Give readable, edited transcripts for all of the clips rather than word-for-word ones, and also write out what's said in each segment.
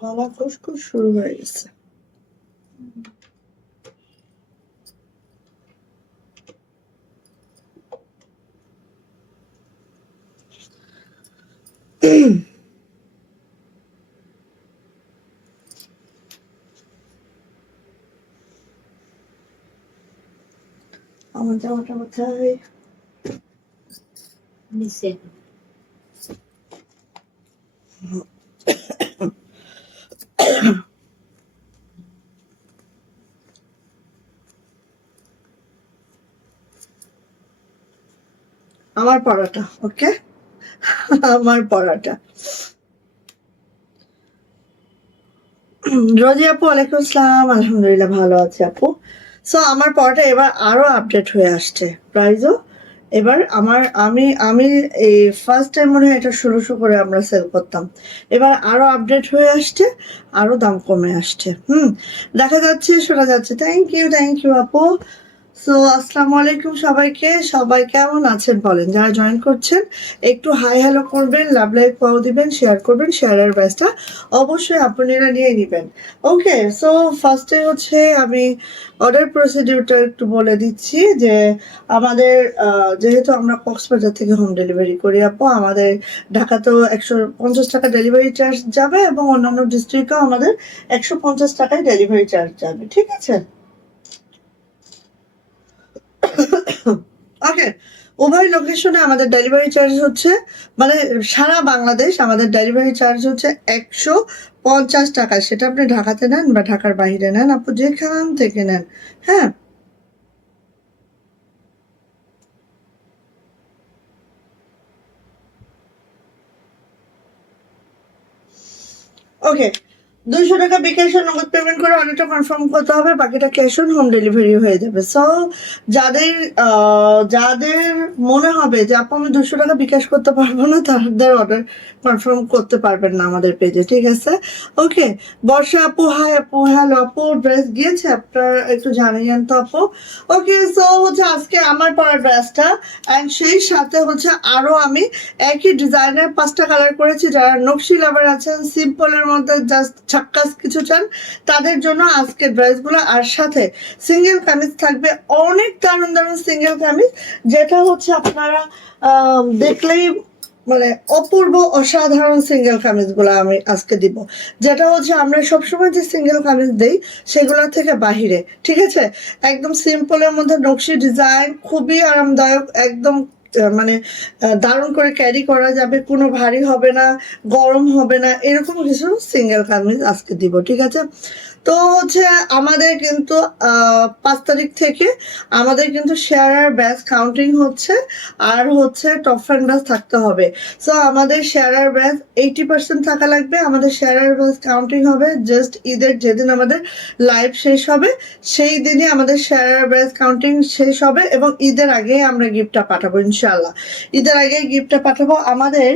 গলা খুশখুশ শুরু হয়ে গেছে। আমার জামাটা কোথায়? নিচে। আমার পড়াটা, ওকে? আমার পড়াটা। রোজি আপু, ওয়ালাইকুম আসসালাম। আলহামদুলিল্লাহ ভালো আছে আপু। সো আমার পড়াটা এবার আরো আপডেট হয়ে আসছে প্রাইজও। এবার আমি এই ফার্স্ট টাইম মনে হয় এটা ১৬০০ করে আমরা সেল করতাম। এবার আরো আপডেট হয়ে আসছে, আরো দাম কমে আসছে। দেখা যাচ্ছে, শোনা যাচ্ছে। থ্যাংক ইউ আপু। সো আসসালামু আলাইকুম সবাইকে। সবাই কেমন আছেন বলেন? যারা জয়েন করছেন একটু হাই হ্যালো করবেন, লাভ লাইক পাও দিবেন, শেয়ার করবেন। শেয়ারের ব্যাচটা অবশ্যই আপনারা নিয়ে নেবেন। ওকে, সো ফার্স্টে হচ্ছে আমি অর্ডার প্রসিডিউরটা একটু বলে দিচ্ছি যে আমাদের যেহেতু আমরা কক্সবাজার থেকে হোম ডেলিভারি করি আপু, আমাদের ঢাকাতেও ১৫০ টাকা ডেলিভারি চার্জ যাবে এবং অন্যান্য ডিস্ট্রিক্টেও আমাদের ১৫০ টাকায় ডেলিভারি চার্জ যাবে। ঠিক আছে? ওকে, উভয় লোকেশনে আমাদের ডেলিভারি চার্জ হচ্ছে, মানে সারা বাংলাদেশ আমাদের ডেলিভারি চার্জ হচ্ছে ১৫০ টাকা। সেটা আপনি ঢাকাতে নেন বা ঢাকার বাইরে নেন, আপু যেখান থেকে নেন। হ্যাঁ, ওকে। ২০০ টাকা বিকাশে নগদ পেমেন্ট করে অর্ডারটা কনফার্ম করতে হবে, বাকিটা ক্যাশ অন হোম ডেলিভারি হয়ে যাবে। সো যাদের যাদের মনে হবে যে আপু আমি ২০০ টাকা বিকাশ করতে পারবো না, তাদের অর্ডার কনফার্ম করতে পারবেন না আমাদের পেজে। ঠিক আছে? ওকে। বর্ষা আপু, হাই আপু। হ্যালো আপু, ড্রেস গিয়েছে আপনার? একটু জানিয়েন তো আপু। ওকে, সো হচ্ছে আজকে আমার পরা ড্রেসটা, অ্যান্ড সেই সাথে হচ্ছে আরো আমি একই ডিজাইনের 5টা কালার করেছি। যারা নকশি লাভার আছেন, সিম্পলের মধ্যে জাস্ট ঝাক্কাস কিছু চান, তাদের জন্য আজকের ড্রেসগুলো। আর সাথে সিঙ্গেল কামিজ থাকবে, অনেক দারুণ দারুণ সিঙ্গেল কামিজ, যেটা হচ্ছে আপনারা দেখলেই মানে অপূর্ব অসাধারণ সিঙ্গেল কামিজগুলো আমি আজকে দিব। যেটা হচ্ছে আমরা সবসময় যে সিঙ্গেল কামিজ দেই সেগুলোর থেকে বাহিরে। ঠিক আছে? একদম সিম্পলের মধ্যে নকশি ডিজাইন, খুবই আরামদায়ক, একদম মানে দারুণ করে ক্যারি করা যাবে, কোনো ভারী হবে না, গরম হবে না, এরকম কিছু সিঙ্গেল কামিজ আজকে দিব। ঠিক আছে? তো হচ্ছে আমাদের কিন্তু ৫ তারিখ থেকে আমাদের কিন্তু শেয়ার ব্যাচ কাউন্টিং হচ্ছে, আর হচ্ছে টপ ফ্যান ব্যাচ থাকতে হবে। সো আমাদের শেয়ার ব্যাচ 80% থাকা লাগবে। আমাদের শেয়ার ব্যাচ কাউন্টিং হবে জাস্ট ঈদের যেদিন আমাদের লাইভ শেষ হবে, সেই দিনই আমাদের শেয়ার ব্যাচ কাউন্টিং শেষ হবে এবং ঈদের আগে আমরা গিফটটা পাঠাবো ইনশাআল্লাহ। ঈদের আগে গিফটটা পাঠাবো। আমাদের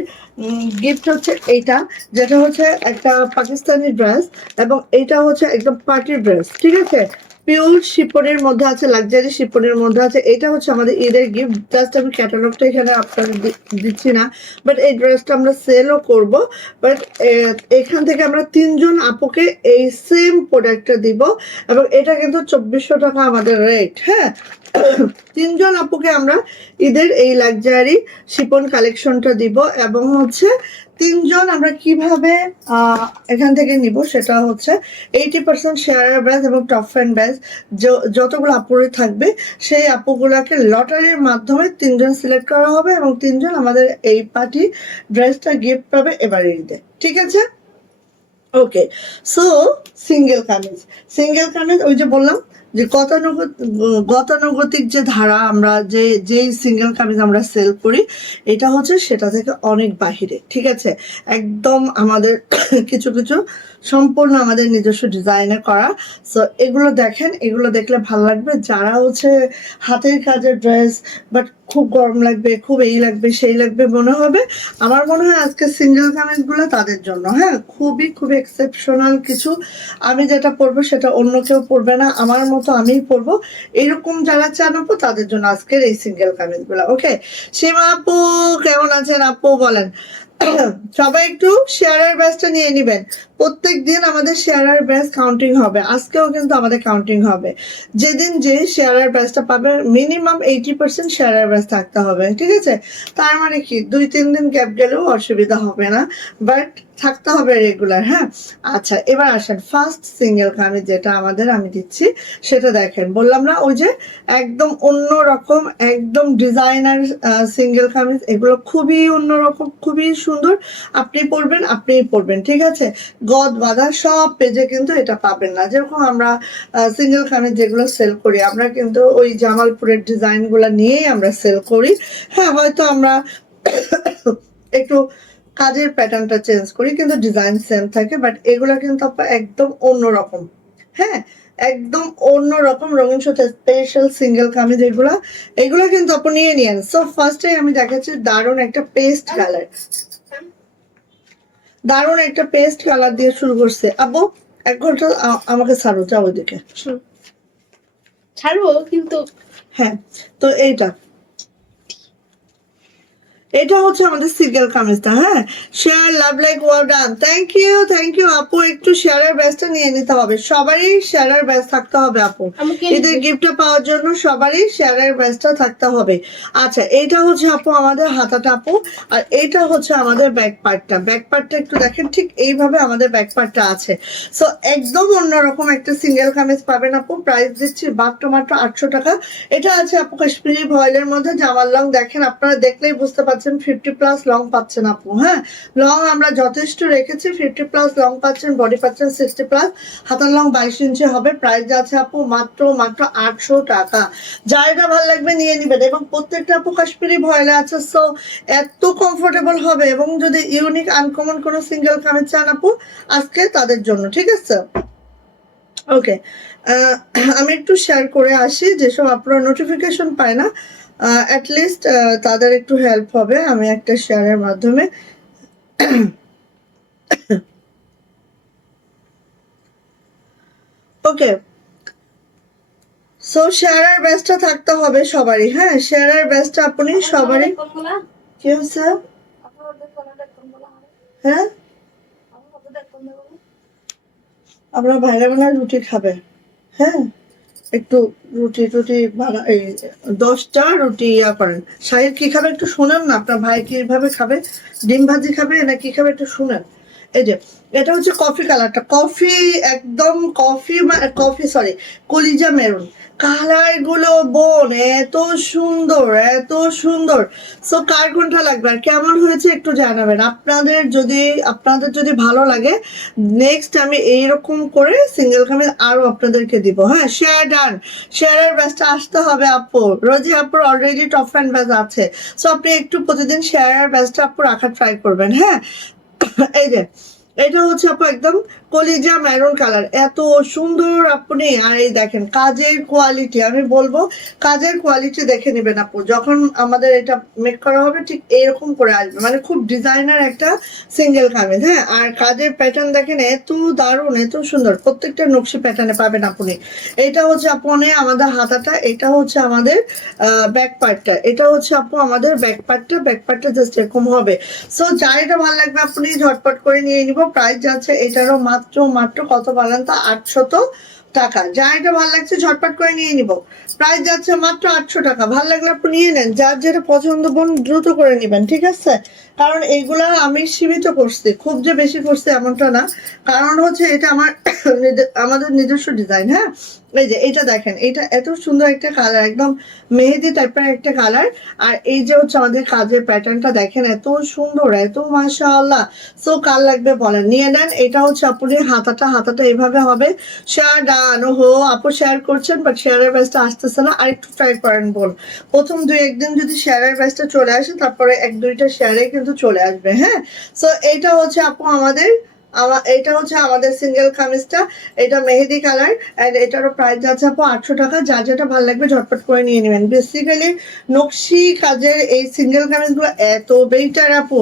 গিফট হচ্ছে এইটা, যেটা হচ্ছে একটা পাকিস্তানি ড্রেস এবং এইটা হচ্ছে একদম পার্টি ড্রেস। ঠিক আছে? পিওর শিপনের মধ্যে আছে, লাক্সারি শিপনের মধ্যে আছে। এটা হচ্ছে আমাদের ঈদের গিফট। জাস্ট আমি ক্যাটালগটা এখানে আপনাদের দিচ্ছি না, বাট এই ড্রেসটা আমরা সেলও করব। বাট এখান থেকে আমরা 3জন আপুকে এই সেম প্রোডাক্টটা দিব এবং এটা কিন্তু ২৪০০ টাকা আমাদের রেট। হ্যাঁ, 3জন আপুকে আমরা ঈদের এই লাক্সারি শিপন কালেকশনটা দিব এবং হচ্ছে 3জন আমরা কিভাবে এখান থেকে নিব সেটা হচ্ছে 80% শেয়ার ব্যাচ এবং টপ ফ্যান ব্যাচ যতগুলো আপুরে থাকবে সেই আপুগুলোকে লটারির মাধ্যমে 3জন সিলেক্ট করা হবে এবং 3জন আমাদের এই পার্টি ড্রেসটা গিফট পাবে এবারে ঈদে। ঠিক আছে? ওকে, সো সিঙ্গেল কামিজ ওই যে বললাম যে গতানুগতিক যে ধারা, আমরা যেই সিঙ্গেল কামিজ আমরা সেল করি, এটা হচ্ছে সেটা থেকে অনেক বাহিরে। ঠিক আছে? একদম আমাদের কিছু কিছু সম্পূর্ণ আমাদের নিজস্ব ডিজাইনে করা। সো এগুলো দেখেন, এগুলো দেখলে ভালো লাগবে। যারা হচ্ছে হাতের কাজের ড্রেস, বাট খুব গরম লাগবে, খুব এই লাগবে সেই লাগবে মনে হবে, আমার মনে হয় আজকে সিঙ্গেল কামিজগুলো তাদের জন্য। হ্যাঁ, খুবই খুবই এক্সেপশনাল কিছু। আমি যেটা পরবো সেটা অন্য কেউ পরবে না, আমার মতো আমিই পরবো, এরকম যারা চান আপু তাদের জন্য আজকের এই সিঙ্গেল কামিজগুলো। ওকে, সীমা আপু কেমন আছেন আপু বলেন? সবাই একটু শেয়ারের ব্যাচটা নিয়ে নিবেন। প্রত্যেক দিন আমাদের শেয়ারের ব্যাচ কাউন্টিং হবে, আজকেও কিন্তু আমাদের কাউন্টিং হবে। যেদিন যে শেয়ারের ব্যাচটা পাবে মিনিমাম 80% শেয়ারের ব্যাচ থাকতে হবে, ঠিক আছে? তার মানে কি 2-3 দিন গ্যাপ গেলেও অসুবিধা হবে না, বাট থাকতে হবে রেগুলার। হ্যাঁ, আচ্ছা এবার আসেন ফার্স্ট সিঙ্গেল কামিজ যেটা আমাদের আমি দিচ্ছি সেটা দেখেন। বললাম না ওই যে একদম অন্য রকম, একদম ডিজাইনার সিঙ্গেল কামিজ, এগুলো খুবই অন্যরকম, খুবই সুন্দর। আপনি পরবেন, আপনিই পরবেন, ঠিক আছে? গদ বাঁধা সব পেজে কিন্তু এটা পাবেন না। যেরকম আমরা সিঙ্গেল কামিজ যেগুলো সেল করি, আমরা কিন্তু ওই জামালপুরের ডিজাইনগুলো নিয়েই আমরা সেল করি। হ্যাঁ, হয়তো আমরা একটু কাজের প্যাটার্নটা চেঞ্জ করি, কিন্তু ডিজাইন সেম থাকে। বাট এগুলো কিন্তু একদম অন্যরকম। হ্যাঁ, একদম অন্যরকম রঙিন সুতা স্পেশাল সিঙ্গেল কামিজ এগুলা। এগুলো কিন্তু আপনি নিয়ে নিয়েন। সো ফার্স্টে আমি দেখাচ্ছি দারুণ একটা পেস্ট কালার, দারুণ একটা পেস্ট কালার দিয়ে শুরু করছে। আব্বু 1 ঘন্টা আমাকে ছাড়ো, যাও ওইদিকে ছাড়বো কিন্তু। হ্যাঁ, তো এইটা এটা হচ্ছে আমাদের সিঙ্গেল কামিজটা। হ্যাঁ, share love like wall done, thank you আপু। একটু শেয়ারের ব্যাচটা নিয়ে নিতে হবে, সবারই শেয়ারের ব্যাচ থাকতে হবে আপু। এদের গিফটটা পাওয়ার জন্য সবারই শেয়ারের ব্যাচটা থাকতে হবে। আচ্ছা, এইটা হচ্ছে আপু আমাদের হাতাটা আপু, আর এইটা হচ্ছে আমাদের ব্যাক পার্টটা। ব্যাক পার্টটা একটু দেখেন, ঠিক এইভাবে আমাদের ব্যাক পার্টটা আছে। সো একদম অন্যরকম একটা সিঙ্গেল কামিজ পাবেন আপু। প্রাইস দিচ্ছি মাত্র 800 টাকা। এটা আছে আপু কাশ্মীরি ভয়েলের মধ্যে। জামার লং দেখেন, আপনারা দেখলেই বুঝতে পারছেন 50+ লং পাচ্ছেন আপু। হ্যাঁ, লং আমরা যথেষ্ট রেখেছি, 50+ লং পাচ্ছেন, বডি পাচ্ছেন 60+, হাতার লং 22 ইঞ্চি হবে। প্রাইস আছে আপু মাত্র 800 টাকা। যার এটা ভালো লাগবে নিয়ে নিবেন, এবং প্রত্যেকটা আপু কাশ্মীরি ভয়েলে আছে। সো এত কমফোর্টেবল হবে, এবং যদি ইউনিক আনকমন কোনো সিঙ্গেল কামিজ চান আপু আজকে তাদের জন্য, ঠিক আছে? ওকে, আমি একটু শেয়ার করে আসি, যেসব আপনারা নোটিফিকেশন পায় না অ্যাটলিস্ট তাদের একটু হেল্প হবে আমি একটা শেয়ারের মাধ্যমে। ওকে, সো শেয়ারের ব্যাচটা থাকতে হবে সবারই। হ্যাঁ, শেয়ারের ব্যাচটা আপনি সবারই। কি হচ্ছে? হ্যাঁ, আপনার ভাইরা বোনা রুটি খাবে। হ্যাঁ, একটু রুটি টুটি এই 10টা রুটি করেন। শাহিদ কি খাবে একটু শুনেন না, আপনার ভাই কিভাবে খাবে, ডিম ভাজি খাবে না কি খাবে একটু শুনেন। এই যে এটা হচ্ছে কফি কালারটা, কফি একদম কফি সরি কলিজা মেরুন কালার গুলো বোন, এত সুন্দর, এত সুন্দর। সো কার কোনটা লাগবে আর কেমন হয়েছে একটু জানাবেন। আপনাদের যদি ভালো লাগে, নেক্সট আমি এইরকম করে সিঙ্গেল কামিজ আরো আপনাদেরকে দিব। হ্যাঁ, শেয়ার ডান, শেয়ারের ব্যাচটা আসতে হবে আপু। রোজি আপুর অলরেডি টপ ফ্যান ব্যাচ আছে, সো আপনি একটু প্রতিদিন শেয়ারের ব্যাচটা আপু রাখার ট্রাই করবেন। হ্যাঁ, এই যে এটা হচ্ছে আপু একদম কলিজা মেরুন কালার, এত সুন্দর আপনি। আর এই দেখেন কাজের কোয়ালিটি, আমি বলবো কাজের কোয়ালিটি দেখে নেবেন আপু। যখন আমাদের এটা মেক করা হবে ঠিক এরকম করে আসবে, মানে খুব ডিজাইনার একটা সিঙ্গেল কামিজ। হ্যাঁ, আর কাজের প্যাটার্ন দেখেন এত দারুণ, এত সুন্দর, প্রত্যেকটা নকশি প্যাটার্নে পাবেন আপনি। এটা হচ্ছে আপনি আমাদের হাতাটা, এটা হচ্ছে আমাদের ব্যাক পার্টটা, এটা হচ্ছে আপু আমাদের ব্যাক পার্টটা। ব্যাক পার্টটা জাস্ট এরকম হবে। সো যার এটা ভালো লাগবে আপনি ঝটপট করে নিয়ে নিব। প্রাইস যাচ্ছে এটারও মাত্র কত বলেন তো, 800 টাকা। যা এটা ভালো লাগছে ঝটপট করে নিয়ে নিব। প্রাইস যাচ্ছে মাত্র 800 টাকা। ভালো লাগলে আপনি নিয়ে নেন, যার যেটা পছন্দ বোন দ্রুত করে নেবেন, ঠিক আছে? কারণ এইগুলা আমি সীমিত করছি, খুব যে বেশি করছি এমনটা না। কারণ হচ্ছে এটা আমাদের নিজস্ব ডিজাইন। হ্যাঁ, এই যে এটা দেখেন, এটা এত সুন্দর একটা কালার, একদম মেহেদি টাইপের একটা কালার। আর এই যে হচ্ছে আমাদের কাজের প্যাটার্নটা দেখেন এত সুন্দর, এত মাশাআল্লাহ। সো কার লাগবে বলেন, নিয়ে নেন। এটা হচ্ছে আপনি হাতাটা এভাবে হবে। শেয়ার ডান, হো আপু শেয়ার করছেন, বাট শেয়ারের ব্যাচটা আসতেছে না, আর একটু ট্রাই করেন বোন। প্রথম 2-1 দিন যদি শেয়ারের ব্যাচটা চলে আসে, তারপরে 1-2টা শেয়ারে কিন্তু চলে আসবে। হ্যাঁ, সো এইটা হচ্ছে আপু আমাদের এটা হচ্ছে আমাদের সিঙ্গেল কামিজটা, এটা মেহেদি কালার এন্ড এটারও প্রাইস যাচ্ছে আপু 800 টাকা। যার যেটা ভালো লাগবে ঝটপট করে নিয়ে নেবেন। বেসিক্যালি নকশি কাজের এই সিঙ্গেল কামিজগুলো এত বেটার আপু,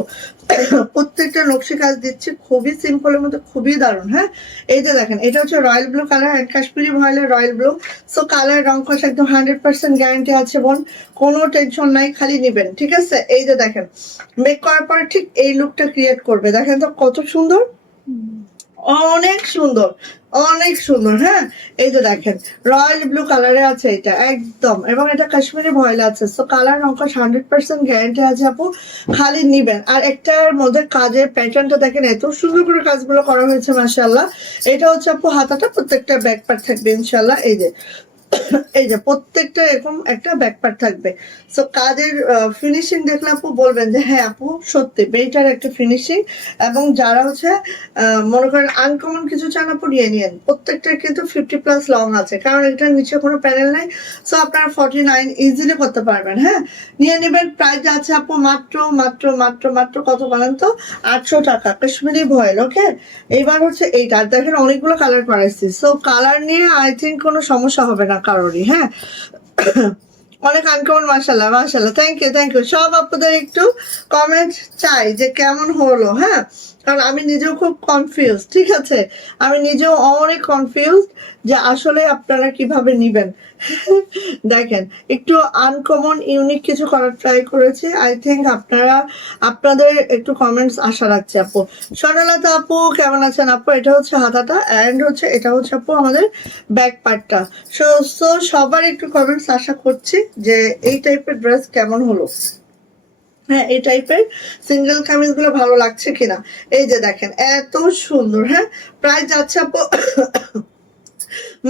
প্রত্যেকটা নকশি কাজ দিচ্ছে খুবই সিম্পলের মধ্যে, খুবই দারুণ। হ্যাঁ, এই যে দেখেন এটা হচ্ছে royal blue colour and Kashmiri ভয়েলের রয়্যাল ব্লু। সো কালার রং কষ একদম 100% গ্যারান্টি আছে বোন, কোনো টেনশন নাই, খালি নিবেন। ঠিক আছে, এই যে দেখেন মেক করার পর ঠিক এই লুকটা ক্রিয়েট করবে। দেখেন তো কত সুন্দর, অনেক সুন্দর, অনেক সুন্দর। হ্যাঁ, এই যে দেখেন রয়্যাল ব্লু কালারে আছে এটা একদম, এবং এটা কাশ্মীরি ভয়েল আছে। সো কালার অঙ্কশ 100% গ্যারান্টি আছে আপু, খালি নিবেন। আর একটার মধ্যে কাজের প্যাটার্নটা দেখেন, এত সুন্দর করে কাজগুলো করা হয়েছে মাশাআল্লাহ। এটা হচ্ছে আপু হাতাটা, প্রত্যেকটা ব্যাক পার্ট থাকবে ইনশাআল্লাহ। এই যে এই যে প্রত্যেকটা এরকম একটা ব্যাকপার্ট থাকবে। সো কাজের ফিনিশিং দেখলে আপু বলবেন যে হ্যাঁ আপু সত্যি বেটার একটা ফিনিশিং। এবং যারা হচ্ছে মনে করেন আনকমন কিছু চান আপু নিয়ে নিন, প্রত্যেকটার কিন্তু 50+ লং আছে, কারণ এটার নিচে কোনো প্যানেল নাই। সো আপনারা 49 ইজিলি করতে পারবেন। হ্যাঁ, নিয়ে নেবেন। প্রাইস আছে আপু মাত্র মাত্র মাত্র মাত্র কত বলেন তো, 800 টাকা কাশ্মীরি ভয়েল। ওকে, এবার হচ্ছে এইটা দেখেন অনেকগুলো কালার করাইছি। সো কালার নিয়ে আই থিঙ্ক কোনো সমস্যা হবে না কারোরই। হ্যাঁ, অনেক আনকমন, মাশাল্লাহ মাশাল্লাহ, থ্যাংক ইউ থ্যাংক ইউ। সব আপনাদের একটু কমেন্ট চাই যে কেমন হলো। হ্যাঁ, কারণ আমি নিজেও খুব কনফিউজ। ঠিক আছে, আমি নিজেও অনেক কনফিউজ যে আসলে আপনারা কিভাবে নিবেন। দেখেন একটু আনকমন ইউনিক কিছু করার ট্রাই করেছি। আই থিঙ্ক আপনাদের একটু কমেন্টস আশা রাখছি আপু। স্বর্ণলতা আপু কেমন আছেন আপু? এটা হচ্ছে হাতাটা এন্ড হচ্ছে এটা হচ্ছে আপু আমাদের ব্যাক পার্টটা। সো সবার একটু কমেন্টস আশা করছি যে এই টাইপের ড্রেস কেমন হলো। হ্যাঁ, এই টাইপের সিঙ্গেল কামিজগুলো ভালো লাগছে কিনা। এই যে দেখেন এত সুন্দর। হ্যাঁ, প্রাইস যাচ্ছে আপু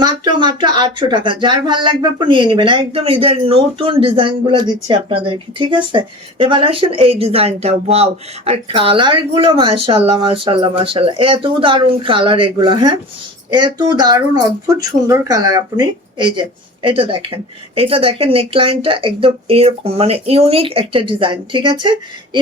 মাত্র মাত্র 800 টাকা। যার ভালো লাগবে আপু নিয়ে নেবেন। একদম ঈদের নতুন ডিজাইন গুলো দিচ্ছি আপনাদেরকে। ঠিক আছে, এবার আসেন এই ডিজাইনটা, ওয়াও। আর কালার গুলো মাশাল্লাহ মাশাল্লাহ মাশাল্লাহ, এত দারুণ কালার এগুলো। হ্যাঁ, এত দারুণ অদ্ভুত সুন্দর কালার। আপনি এই যে এটা দেখেন, এটা দেখেন নেকলাইনটা একদম এরকম, মানে ইউনিক একটা ডিজাইন। ঠিক আছে,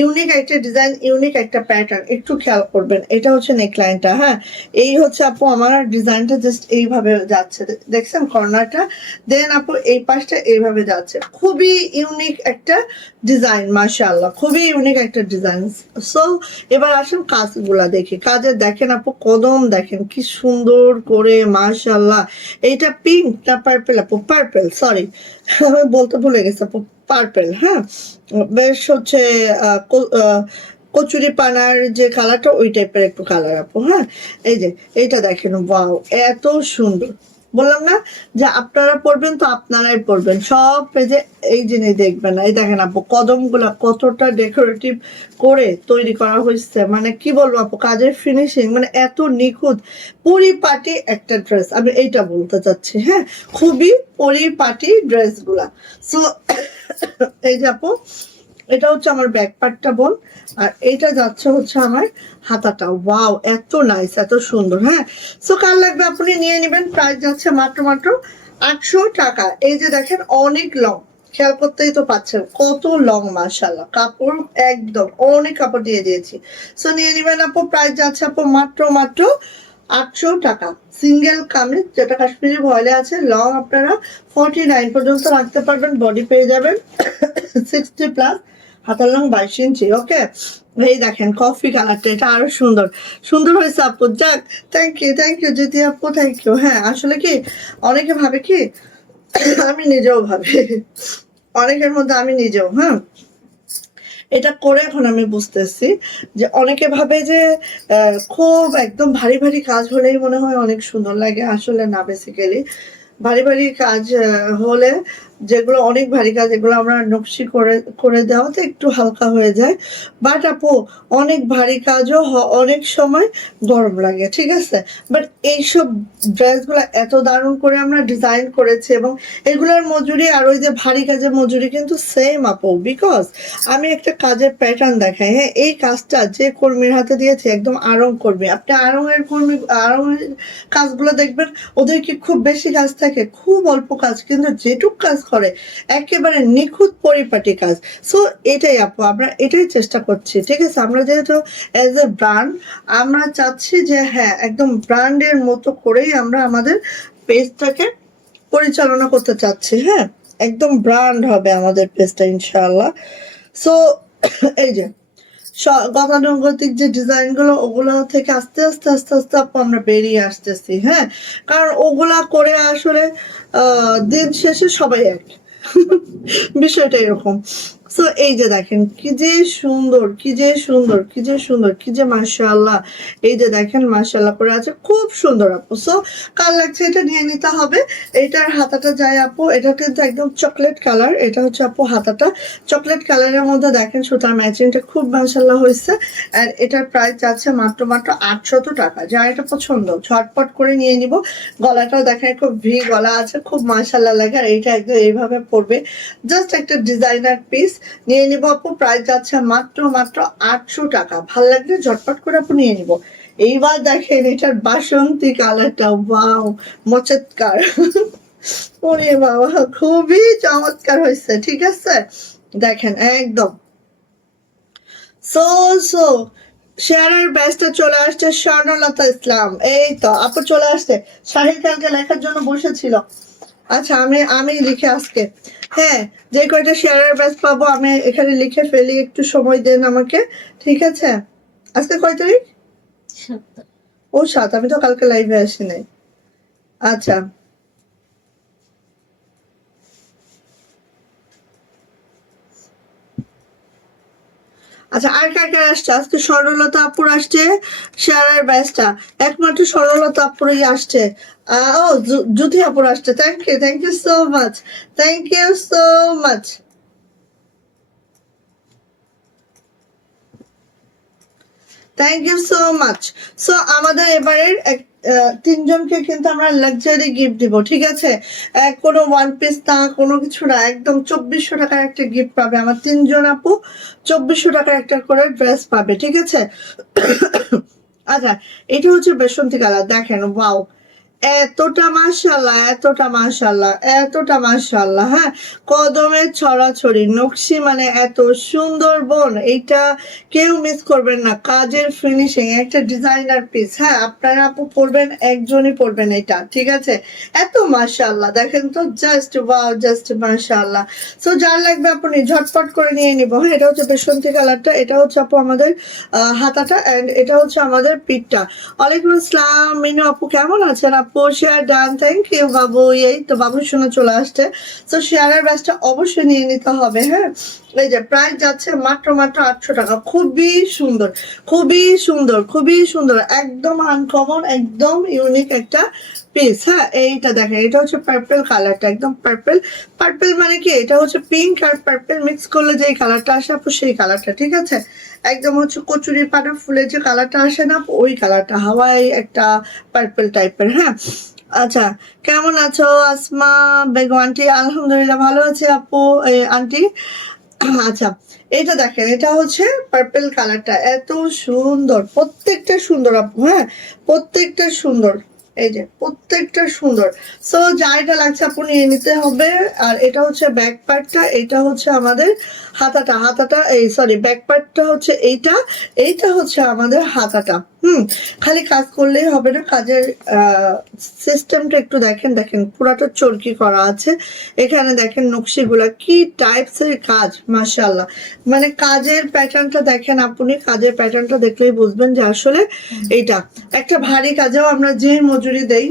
ইউনিক একটা ডিজাইন, ইউনিক একটা প্যাটার্ন, একটু খেয়াল করবেন। এটা হচ্ছে নেকলাইনটা। হ্যাঁ, এই হচ্ছে আপু আমার ডিজাইনটা, জাস্ট এইভাবে যাচ্ছে, দেখছেন কর্নারটা। দেন আপু এই পাশটা এইভাবে যাচ্ছে, খুবই ইউনিক একটা ডিজাইন মাশাআল্লাহ, খুবই ইউনিক একটা ডিজাইন। সো এবার আসুন কাজগুলা দেখি। কাজের দেখেন আপু কদম দেখেন কি সুন্দর করে মাশাআল্লাহ। এইটা পিঙ্ক না পার্পেল আপু? পার্পেল, সরি আমি বলতে ভুলে গেছি আপু, পার্পেল। হ্যাঁ, বেশ হচ্ছে কচুরি পানার যে কালারটা ওই টাইপের একটু কালার আপু। হ্যাঁ, এই যে এইটা দেখেন, ওয়াও এত সুন্দর। বললাম না যে আপনারা পড়বেন তো আপনারাই পড়বেন, সব পেজে এই জিনিস দেখবেন না। এই দেখেন আপু কদমগুলা কতটা ডেকোরেটিভ করে তৈরি করা হয়েছে, মানে কি বলবো আপু, কাজের ফিনিশিং মানে এত নিখুঁত, পরিপাটি একটা ড্রেস, আমি এইটা বলতে চাচ্ছি। হ্যাঁ, খুবই পরিপাটি ড্রেসগুলা। সো এই যে আপু এটা হচ্ছে আমার ব্যাক পার্টটা বোন, আর এটা যাচ্ছে হচ্ছে আমার হাতাটা। ওয়াও এত নাইস, এত সুন্দর। হ্যাঁ, সো কার লাগবে আপনি নিয়ে নেবেন। প্রাইস যাচ্ছে মাত্র মাত্র 800 টাকা। এই যে দেখেন অনেক লং, খেয়াল করতেই তো পাচ্ছেন কত লং মাশাআল্লাহ, কাপড় একদম অনেক কাপড় দিয়ে দিয়েছি। সো নিয়ে নেবেন আপু। প্রাইস যাচ্ছে আপু মাত্র মাত্র 800 টাকা। সিঙ্গেল কামিজ যেটা কাশ্মীরি ভয়েলে আছে, লং আপনারা 49 পর্যন্ত রাখতে পারবেন, বডি পেয়ে যাবেন 60+, হাতার লং 22 ইঞ্চি। ওকে, এই দেখেন কফি কালারটা, এটা আরো সুন্দর সুন্দর হয়েছে আপু। যাক, থ্যাংক ইউ জ্যোতি আপু, থ্যাংক ইউ। হ্যাঁ, আসলে কি অনেকে ভাবে কি, আমি নিজেও ভাবি, অনেকের মধ্যে আমি নিজেও, হ্যাঁ এটা করে এখন আমি বুঝতেছি যে অনেকে ভাবে যে খুব একদম ভারী ভারী কাজ হলেই মনে হয় অনেক সুন্দর লাগে। আসলে না, বেসিক্যালি ভারী ভারী কাজ হলে, যেগুলো অনেক ভারী কাজ, এগুলো আমরা নকশি করে করে দেওয়াতে একটু হালকা হয়ে যায়। বাট আপু অনেক ভারী কাজও অনেক সময় গরম লাগে। ঠিক আছে, বাট এইসব ড্রেসগুলো এত দারুণ করে আমরা ডিজাইন করেছি, এবং এগুলোর মজুরি আর ওই যে ভারী কাজের মজুরি কিন্তু সেম আপু। বিকজ আমি একটা কাজের প্যাটার্ন দেখাই। হ্যাঁ, এই কাজটা যে কর্মীর হাতে দিয়েছি একদম আড়ং কর্মী, আপনি আড়ংয়ের কর্মী, আড়ংয়ের কাজগুলো দেখবেন ওদের কি খুব বেশি কাজ থাকে? খুব অল্প কাজ, কিন্তু যেটুক কাজ করে, একেবারে নিখুঁত পরিপাটি কাজ। সো এটাই আপু, আমরা এটাই চেষ্টা করছি, ঠিক আছে। আমরা যেহেতু অ্যাজ এ ব্র্যান্ড, আমরা চাচ্ছি যে হ্যাঁ একদম ব্র্যান্ডের মতো করেই আমরা আমাদের পেজটাকে পরিচালনা করতে চাচ্ছি। হ্যাঁ, একদম ব্র্যান্ড হবে আমাদের পেজটা ইনশাআল্লাহ। সো এই যে গতানুগতিক যে ডিজাইন গুলো, ওগুলো থেকে আস্তে আস্তে আস্তে আস্তে আপু আমরা বেরিয়ে আসতেছি। হ্যাঁ, কারণ ওগুলা করে আসলে দিন শেষে সবাই এক বিষয়টা এরকম। সো এই যে দেখেন কি যে সুন্দর, কি যে সুন্দর, কি যে সুন্দর, কি যে মাশাআল্লাহ। এই যে দেখেন মাশাআল্লাহ করে আছে, খুব সুন্দর আপু। সো কার লাগছে এটা নিয়ে নিতে হবে। এটার হাতাটা যায় আপু, এটা কিন্তু একদম চকলেট কালার। এটা হচ্ছে আপু হাতাটা চকলেট কালারের মধ্যে, দেখেন সুতার ম্যাচিংটা খুব মাশাআল্লাহ হয়েছে। আর এটার প্রাইস আছে মাত্র 800 টাকা। যার এটা পছন্দ ঝটপট করে নিয়ে নিব। গলাটাও দেখেন খুব ভি গলা আছে, খুব মাশাআল্লাহ লাগে। আর এইটা একদম এইভাবে পরবে, জাস্ট একটা ডিজাইনার পিস নিয়ে নিব আপু। প্রাইস যাচ্ছে মাত্র 800 টাকা। ভাল লাগলে ঝটপট করে আপু নিয়ে নিব। এইবার দেখেন এটার বাসন্তী কালারটা, ওয়াও মচৎকার ওরে বাবা, খুবই চমৎকার হয়েছে, ঠিক আছে। দেখেন একদম সো সো শেয়ারের ব্যাচটা চলে আসছে স্বর্ণলতা ইসলাম। এই তো আপু চলে আসছে, শাহিদ খানকে লেখার জন্য বসেছিল। আচ্ছা আমি লিখে আজকে, হ্যাঁ যে কয়টা শেয়ারের ব্যাচ পাবো আমি এখানে লিখে ফেলি, একটু সময় দেন আমাকে, ঠিক আছে। আজকে কয় তারিখ? 7। ও 7, আমি তো কালকে লাইভে আসি নাই। আচ্ছা আচ্ছা, আর কার কার আসছে আজকে? স্বর্ণলতা আপুর আসছে শেয়ারের ব্যাচটা, একমাত্র স্বর্ণলতা আপুরই আসছে। ও জুথি আপুর আসছে, thank you so much, thank you so much. Thank you so much. So আমাদের এবারের 3জনকে কিন্তু আমরা লাক্সারি গিফট দিব, ঠিক আছে। কোনো ওয়ান পিস না, কোনো কিছু না, একদম 2400 টাকার একটা গিফট পাবে আমার 3জন আপু। 2400 টাকার একটা করে ড্রেস পাবে, ঠিক আছে। আচ্ছা, এটা হচ্ছে বেসন্তী কালার, দেখেন ওয়াও, এতটা মাশাআল্লাহ, এতটা মাশাআল্লাহ, এতটা মাশাআল্লাহ। হ্যাঁ, কদমের ছড়াছড়ি নকশি, মানে এত সুন্দর বোন, এইটা কেউ মিস করবেন না। কাজের ফিনিশিং, একটা ডিজাইনার পিস। হ্যাঁ, আপনারা আপু পরবেন, একজনই পরবেন এটা, ঠিক আছে। এত মাশাআল্লাহ, দেখেন তো, জাস্ট ওয়াও, জাস্ট মাশাআল্লাহ। সো যার লাগবে আপনি ঝটপট করে নিয়ে নিব। হ্যাঁ, এটা হচ্ছে বেসন্তী কালারটা, এটা হচ্ছে আপু আমাদের হাতাটা, এন্ড এটা হচ্ছে আমাদের পিঠটা। ওয়ালাইকুম আসসালাম মিনু আপু, কেমন আছেন আপু? শেয়ার ডান, থ্যাংক ইউ বাবু। এই তো বাবু শোনা চলে আসছে। তো শেয়ারের ব্যাচটা অবশ্যই নিয়ে নিতে হবে। হ্যাঁ, এই যে প্রাইস যাচ্ছে মাত্র 800 টাকা। খুবই সুন্দর, খুবই সুন্দর, খুবই সুন্দর, একদম আনকমন, একদম ইউনিক একটা পিস। হ্যাঁ, এইটা দেখেন, এটা হচ্ছে পার্পল কালারটা, একদম পার্পল। পার্পল মানে কি, এটা হচ্ছে পিঙ্ক আর পার্পল মিক্স করলে যে কালারটা আসে আপু, সেই কালারটা, ঠিক আছে। একদম হচ্ছে কচুরির পানা ফুলের যে কালারটা আসে না, ওই কালারটা, হাওয়াই একটা পার্পল টাইপের। হ্যাঁ, আচ্ছা কেমন আছো আসমা বেগম আন্টি? আলহামদুলিল্লাহ ভালো আছে আপু, আন্টি। আচ্ছা, এটা দেখেন, এটা হচ্ছে পার্পল কালারটা, এত সুন্দর, প্রত্যেকটা সুন্দর আপু। হ্যাঁ, প্রত্যেকটা সুন্দর, এই যে প্রত্যেকটা সুন্দর। সো যা এটা লাগছে আপু নিয়ে নিতে হবে। আর এটা হচ্ছে ব্যাক পার্টটা, এটা হচ্ছে আমাদের হাতাটা এই সরি, ব্যাক পার্টটা হচ্ছে এইটা, এইটা হচ্ছে আমাদের হাতাটা। খালি কাজ করলেই হবে না, কাজের সিস্টেমটা একটু দেখেন, দেখেন পুরাটা চরকি করা আছে। এখানে দেখেন নকশিগুলা কি টাইপস এর কাজ, মাশাআল্লাহ। মানে কাজের প্যাটার্নটা দেখেন, আপনি কাজের প্যাটার্নটা দেখলেই বুঝবেন যে আসলে এইটা একটা ভারী কাজেও আমরা যে মজুরি দেই,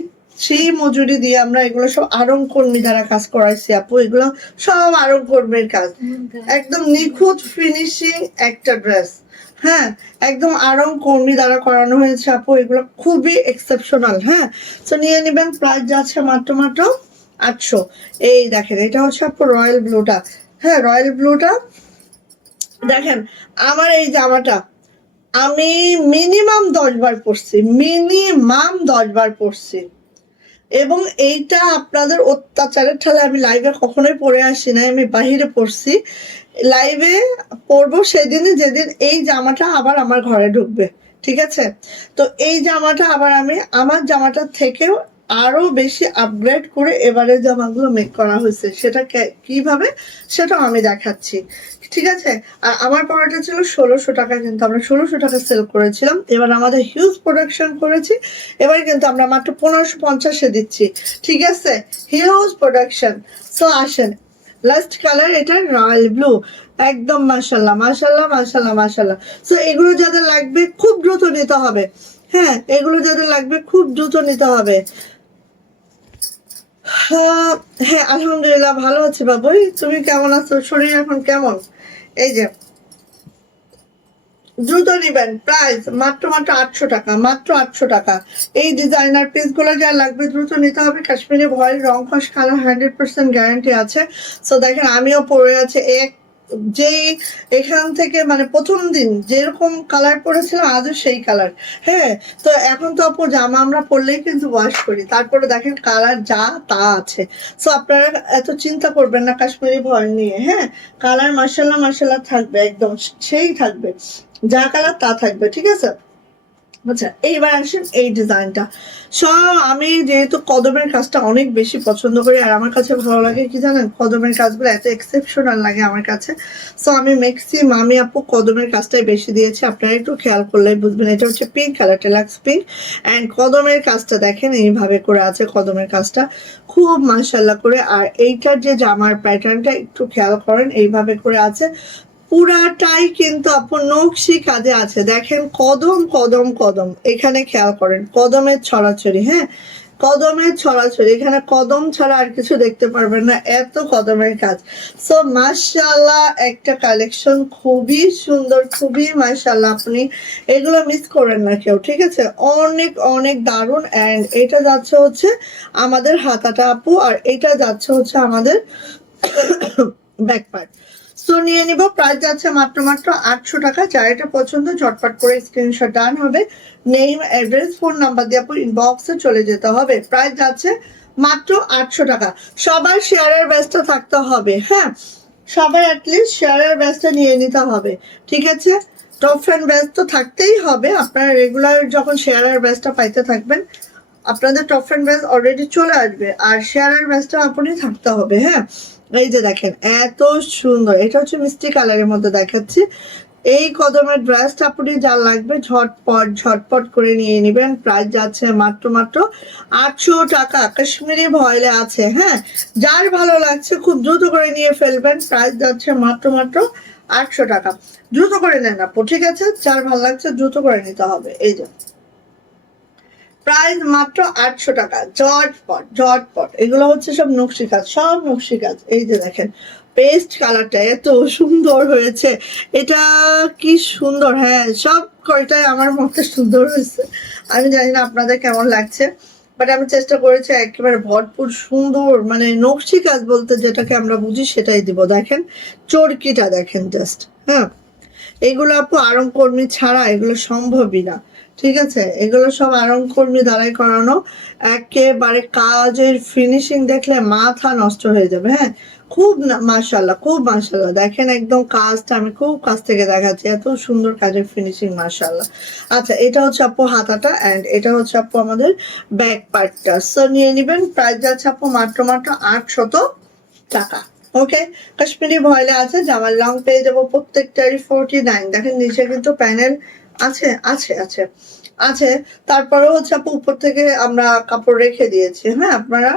সেই মজুরি দিয়ে আমরা এগুলো সব আরং কর্মী দ্বারা কাজ করাইছি আপু। এগুলো সব আরং কর্মীর কাজ, একদম নিখুঁত ফিনিশিং একটা ড্রেস। হ্যাঁ, একদম আরং কর্মী দ্বারা করানো হয়েছে আপু, এগুলো খুবই এক্সেপশনাল। হ্যাঁ, তো নিয়ে নেবেন, প্রাইস যাচ্ছে মাত্র 800। এই দেখেন, এটা হচ্ছে আপু রয়্যাল ব্লুটা। হ্যাঁ, রয়্যাল ব্লুটা দেখেন। আমার এই জামাটা আমি মিনিমাম 10 বার পরছি, মিনিমাম 10 বার পরছি। এবং এইটা আপনাদের অত্যাচারের ঠেলে আমি লাইভে কখনোই পরে আসি না, আমি বাহিরে পরছি। লাইভে পরবো সেদিনই যেদিন এই জামাটা আবার আমার ঘরে ঢুকবে, ঠিক আছে। তো এই জামাটা আবার আমি আমার জামাটার থেকেও আরো বেশি আপগ্রেড করে এবারে জামাগুলো মেক করা হয়েছে। সেটা কিভাবে সেটাও আমি দেখাচ্ছি, ঠিক আছে? আর আমার পড়াটা ছিল 1600 টাকা, কিন্তু আমরা 1600 টাকা সেল করেছিলাম। এবার আমাদের হিউজ প্রোডাকশন করেছি, এবার কিন্তু আমরা মাত্র 1550-এ দিচ্ছি, ঠিক আছে? Huge production. সো আসেন, লাস্ট কালার এটা রয়্যাল ব্লু, একদম মাশাল্লাহ মাশাল্লাহ মাশাল্লাহ মাশাল্লাহ। সো এগুলো যাদের লাগবে খুব দ্রুত নিতে হবে, হ্যাঁ এগুলো যাদের লাগবে খুব দ্রুত নিতে হবে। হ্যাঁ আলহামদুলিল্লাহ ভালো আছি বাবুই, তুমি কেমন আছো? শরীর এখন কেমন? এই যে দ্রুত নিবেন, প্রাইস মাত্র মাত্র 800 টাকা, মাত্র 800 টাকা। এই ডিজাইনার পিসগুলো যা লাগবে দ্রুত নিতে হবে। কাশ্মীরি ভয়েল, রং কস, কালার 100% গ্যারান্টি আছে। সো দেখেন আমিও পরে আছে এক, যেই এখান থেকে মানে প্রথম দিন যেরকম কালার পরেছিলাম আজও সেই কালার। হ্যাঁ, তো এখন তো আপু জামা আমরা পরলেই কিন্তু ওয়াশ করি, তারপরে দেখেন কালার যা তা আছে। সো আপনারা এত চিন্তা করবেন না কাশ্মীরি ভয়েল নিয়ে। হ্যাঁ, কালার মার্শাল্লাহ মার্শাল্লাহ থাকবে, একদম সেই থাকবে, যা কালার তা থাকবে, ঠিক আছে? আচ্ছা এইবার আসেন এই ডিজাইনটা। সব আমি যেহেতু কদমের কাজটা অনেক বেশি পছন্দ করি, আর আমার কাছে ভালো লাগে কি জানেন, কদমের কাজগুলো এত এক্সেপশনাল লাগে আমার কাছে। সো আমি ম্যাক্সিমাম আমি আপু কদমের কাজটাই বেশি দিয়েছি। আপনারা একটু খেয়াল করলে বুঝবেন, এটা হচ্ছে পিঙ্ক কালার, টেলাক্স পিঙ্ক। অ্যান্ড কদমের কাজটা দেখেন এইভাবে করে আছে, কদমের কাজটা খুব মাশাল্লাহ করে। আর এইটার যে জামার প্যাটার্নটা একটু খেয়াল করেন, এইভাবে করে আছে পুরাটাই কিন্তু আপু নকশি কাজে আছে। দেখেন কদম কদম কদম, এখানে খেয়াল করেন কদমের ছড়াছড়ি। হ্যাঁ, কদমের ছড়াছড়ি, এখানে কদম ছাড়া আর কিছু দেখতে পারবেন না, এত কদমের কাজ। সো মাশাআল্লাহ একটা কালেকশন, খুবই সুন্দর, খুবই মাশাআল্লাহ। আপনি এগুলো মিস করেন না কেউ, ঠিক আছে? অনেক অনেক দারুণ। অ্যান্ড এটা যাচ্ছে হচ্ছে আমাদের হাতাটা আপু, আর এটা যাচ্ছে হচ্ছে আমাদের ব্যাক পার্ট। সো নিয়ে নিব, প্রাইস যাচ্ছে মাত্র মাত্র 800 টাকা। যার এটা পছন্দ ঝটপট করে স্ক্রিনশট ডান হবে, নেম অ্যাড্রেস ফোন নাম্বার দিয়ে আপু ইনবক্সে চলে যেতে হবে। প্রাইস যাচ্ছে মাত্র 800 টাকা। সবার শেয়ারের ব্যস্ত থাকতে হবে, হ্যাঁ সবাই অ্যাটলিস্ট শেয়ারের ব্যস্ত নিয়ে নিতে হবে, ঠিক আছে? টপ ফ্রেন্ড ব্যস্ত থাকতেই হবে। আপনারা রেগুলার যখন শেয়ারের ব্যস্ত পাইতে থাকবেন, আপনাদের টপ ফ্রেন্ড ব্যাচ অলরেডি চলে আসবে, আর শেয়ারের ব্যাচটা আপনি থাকতে হবে। হ্যাঁ, এই যে দেখেন এত সুন্দর, এটা হচ্ছে মিষ্টি কালারের মধ্যে দেখাচ্ছি। এই কদমের ড্রেসটা আপনি যা লাগবে ঝটপট ঝটপট করে নিয়ে নেবেন। প্রাইস যাচ্ছে মাত্র মাত্র 800 টাকা। কাশ্মীরি ভয়েলে আছে, হ্যাঁ যার ভালো লাগছে খুব দ্রুত করে নিয়ে ফেলবেন। প্রাইস যাচ্ছে মাত্র মাত্র 800 টাকা। দ্রুত করে নেন আপু, ঠিক আছে? যার ভালো লাগছে দ্রুত করে নিতে হবে। এই যে প্রাইস মাত্র 800 টাকা, ঝটপট ঝটপট। এগুলো হচ্ছে সব নকশি কাজ, সব নকশি কাজ। এই যে দেখেন পেস্ট কালারটা এত সুন্দর হয়েছে, এটা কি সুন্দর। হ্যাঁ সব কয়টাই আমার মতে সুন্দর হয়েছে। আমি জানি না আপনাদের কেমন লাগছে, বাট আমি চেষ্টা করেছি একেবারে ভরপুর সুন্দর, মানে নকশি কাজ বলতে যেটাকে আমরা বুঝি সেটাই দিব। দেখেন চরকিটা দেখেন জাস্ট, হ্যাঁ এগুলো আপু আরং কর্মী ছাড়া এগুলো সম্ভবই না, ঠিক আছে? এগুলো সব আরং কর্মী দ্বারাই করানো। একেবারে কাজের ফিনিশিং দেখলে মাথা নষ্ট হয়ে যাবে। হ্যাঁ খুব মাশাল্লাহ, খুব মাশাল্লাহ। দেখেন একদম কাজটা আমি খুব কাছ থেকে দেখাচ্ছি, এত সুন্দর কাজের ফিনিশিং মাশাল্লাহ। আচ্ছা এটা হচ্ছে আপু হাতাটা, অ্যান্ড এটা হচ্ছে আপু আমাদের ব্যাক পার্টটা। সো নিয়ে নেবেন, প্রাইস যাচ্ছে আপু মাত্র মাত্র 800 টাকা। ওকে, কাশ্মীরি ভয়েলে আছে, জামার লং পেয়ে যাবো প্রত্যেকটারই 49। দেখেন নিচে কিন্তু প্যানেল আছে আছে আছে আছে। তারপরে হচ্ছে আপু উপর থেকে আমরা কাপড় রেখে দিয়েছি। হ্যাঁ আপনারা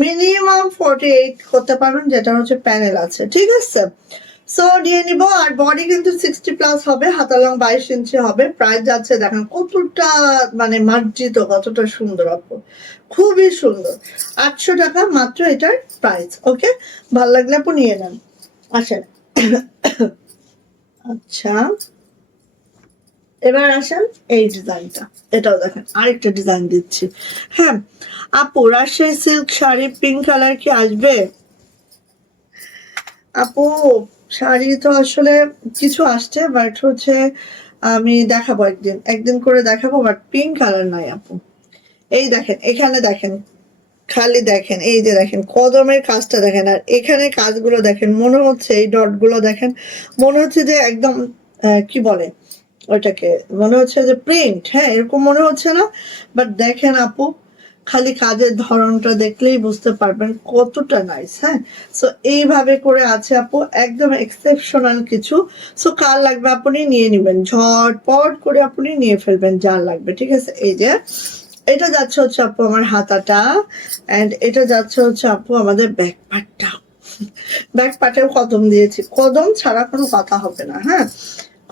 মিনিমাম 48 করতে পারবেন, যেটা হচ্ছে প্যানেল আছে, ঠিক আছে? সো নিয়ে নিব। আর বডি কিন্তু 60+ হবে, হাতা লং 22 ইঞ্চি হবে। প্রাইস যাচ্ছে দেখেন কতটা মানে মার্জিত, কতটা সুন্দর আপু, খুবই সুন্দর। 800 টাকা মাত্র এটার প্রাইস। ওকে, ভালো লাগলে আপু নিয়ে নেন। আসেন আচ্ছা এবার আসেন এই ডিজাইনটা, এটাও দেখেন আরেকটা ডিজাইন দিচ্ছি। হ্যাঁ আপু Rajshahi silk sari pink colour কি আসবে? আপু শাড়ি তো আসলে কিছু আসছে, বাট হচ্ছে আমি দেখাবো একদিন একদিন করে দেখাবো, বাট পিঙ্ক কালার নাই আপু। এই দেখেন এখানে দেখেন, খালি দেখেন এই যে দেখেন কদমের কাজটা দেখেন, আর এখানে কাজগুলো দেখেন, মনে হচ্ছে এই ডট গুলো দেখেন, মনে হচ্ছে যে একদম কি বলে ওইটাকে, মনে হচ্ছে যে প্রিন্ট। হ্যাঁ এরকম মনে হচ্ছে না? বাট দেখেন আপু খালি কাজের ধরনটা দেখলেই বুঝতে পারবেন কতটা নাইস। হ্যাঁ, সো এইভাবে করে আছে আপু, একদম এক্সেপশনাল কিছু। সো কার লাগবে আপনি নিয়ে নেবেন, ঝটপট করে আপনি নিয়ে ফেলবেন যার লাগবে। ঠিক আছে, এই যে এটা যাচ্ছে হচ্ছে আপু আমার হাতাটা, অ্যান্ড এটা যাচ্ছে হচ্ছে আপু আমাদের ব্যাক পার্টটা। ব্যাক পার্টেও কদম দিয়েছি, কদম ছাড়া কোনো কথা হবে না। হ্যাঁ,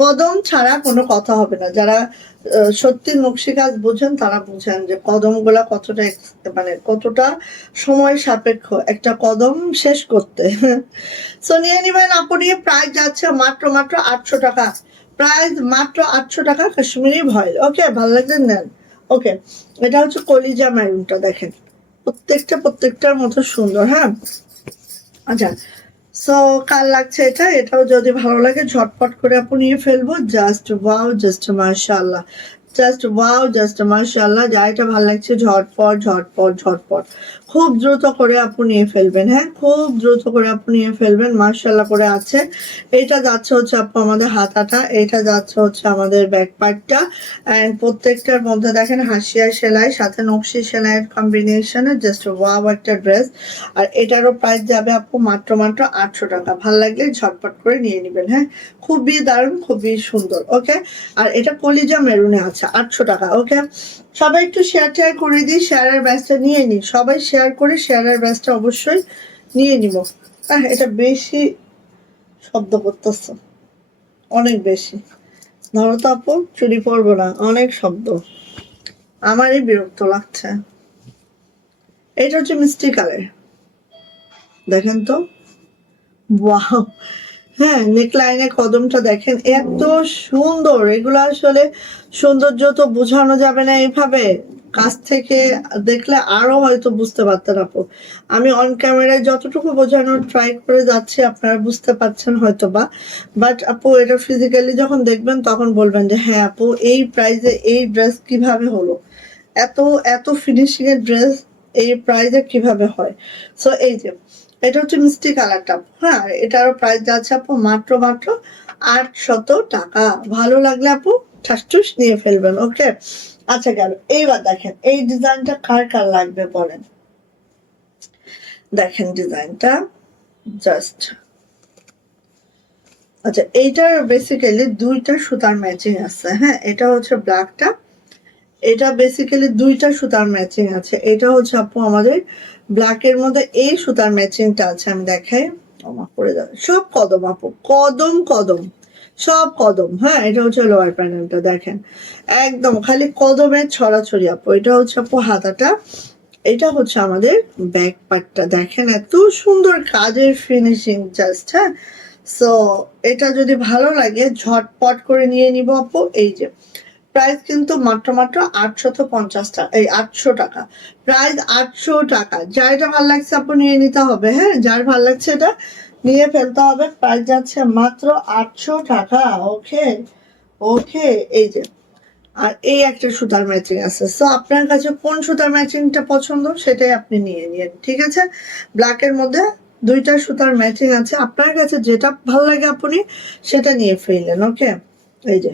কদম ছাড়া কোনো কথা হবে না। যারা সত্যি নকশি কাজ বুঝেন তারা বুঝেন যে কদম গুলা কতটা মানে কতটা সময় সাপেক্ষ একটা কদম শেষ করতে। সো নিয়ে নিবেন আপনি। প্রাইস যাচ্ছে মাত্র মাত্র 800 টাকা, প্রাইস মাত্র 800 টাকা, কাশ্মীরি ভয়েল। ওকে, ভালো লাগছে নেন। ওকে, এটা হচ্ছে কলিজা ম্যারুনটা, দেখেন প্রত্যেকটার মতো সুন্দর। হ্যাঁ, আচ্ছা, সো কার লাগছে এটা, এটাও যদি ভালো লাগে ঝটপট করে আপু নিয়ে ফেলবো। জাস্ট ওয়াও, জাস্ট মাশাআল্লাহ, জাস্ট ওয়াও, জাস্ট মাশাআল্লাহ। যা এটা ভালো লাগছে ঝটপট ঝটপট ঝটপট খুব দ্রুত করে আপু নিয়ে ফেলবেন। হ্যাঁ, খুব দ্রুত করে আপু নিয়ে ফেলবেন। মাশাআল্লাহ করে আছে। এটা যাচ্ছে হচ্ছে আপু আমাদের হাতাটা, এটা যাচ্ছে হচ্ছে আমাদের ব্যাক পার্টটা, অ্যান্ড প্রত্যেকটার মধ্যে দেখেন হাসিয়া সেলাই সাথে নকশি সেলাইয়ের কম্বিনেশনে জাস্ট ওয়াও একটা ড্রেস। আর এটারও প্রাইস যাবে আপু মাত্র মাত্র 800 টাকা। ভাল লাগলে ঝটপট করে নিয়ে নেবেন। হ্যাঁ, খুবই দারুণ, খুবই সুন্দর। ওকে, আর এটা কলিজা মেরুনে আছে 800 টাকা। ওকে, সবাই একটু শেয়ার করে দিই, শেয়ারের ব্যাচটা নিয়ে নিই, সবাই শেয়ার করে শেয়ারের ব্যাচটা অবশ্যই নিয়ে নিব। হ্যাঁ, এটা বেশি শব্দ করতেছে, অনেক বেশি। ধরো তো আপু, চুরি পরবো না, অনেক শব্দ, আমারই বিরক্ত লাগছে। এটা হচ্ছে মিষ্টি কালার, দেখেন তো, ওয়াও। হ্যাঁ, নেকলাইনে কদমটা দেখেন এত সুন্দর। এগুলো আসলে সৌন্দর্য তো বোঝানো যাবে না এইভাবে, কাছ থেকে দেখলে আরো হয়তো বুঝতে পারতেন আপু। আমি অন ক্যামেরায় যতটুকু বোঝানোর ট্রাই করে যাচ্ছি আপনারা বুঝতে পারছেন হয়তো বা, বাট আপু এটা ফিজিক্যালি যখন দেখবেন তখন বলবেন যে হ্যাঁ আপু, এই প্রাইসে এই ড্রেস কিভাবে হলো, এত এত ফিনিশিং এর ড্রেস এই প্রাইসে কিভাবে হয়। সো এই যে এটা হচ্ছে মিষ্টি কালারটা। হ্যাঁ, এটারও প্রাইস যাচ্ছে আপু মাত্র মাত্র 800 টাকা। ভালো লাগলে আপু ঠাসঠুস নিয়ে ফেলবেন। ওকে, আচ্ছা গেল। এইবার দেখেন এই ডিজাইনটা কার কার লাগবে বলেন। দেখেন ডিজাইনটা জাস্ট, আচ্ছা এইটার বেসিক্যালি দুইটা সুতার ম্যাচিং আছে। হ্যাঁ, এটা হচ্ছে ব্ল্যাকটা, এটা বেসিক্যালি দুইটা সুতার ম্যাচিং আছে। এটা হচ্ছে আপু আমাদের ব্ল্যাকের মধ্যে এই সুতার ম্যাচিংটা আছে, আমি দেখাই। অবাক করে যাবে, সব কদম আপু, কদম কদম, সব কদম। হ্যাঁ, এটা হচ্ছে লোয়ার প্যানেলটা, দেখেন একদম খালি কদমের ছড়াছড়ি আপু। এটা হচ্ছে আপু হাতাটা, এটা হচ্ছে আমাদের ব্যাক পার্টটা, দেখেন এত সুন্দর কাজের ফিনিশিং জাস্ট। হ্যাঁ, সো এটা যদি ভালো লাগে ঝটপট করে নিয়ে নিব আপু। এই যে প্রাইস কিন্তু মাত্র মাত্র 850 টাকা, এই 800 টাকা, প্রাইস 800 টাকা। যার এটা ভালো লাগছে আপু নিয়ে নিতে হবে। হ্যাঁ, যার ভালো লাগছে এটা নিয়ে ফেলতে হবে। প্রাইস যাচ্ছে মাত্র 800 টাকা। ওকে ওকে, এই যে আর এই একটা সুতার ম্যাচিং আছে। সো আপনার কাছে কোন সুতার ম্যাচিংটা পছন্দ সেটাই আপনি নিয়ে নিন। ঠিক আছে, ব্ল্যাকের মধ্যে দুইটা সুতার ম্যাচিং আছে, আপনার কাছে যেটা ভালো লাগে আপনি সেটা নিয়ে ফেললেন। ওকে, এই যে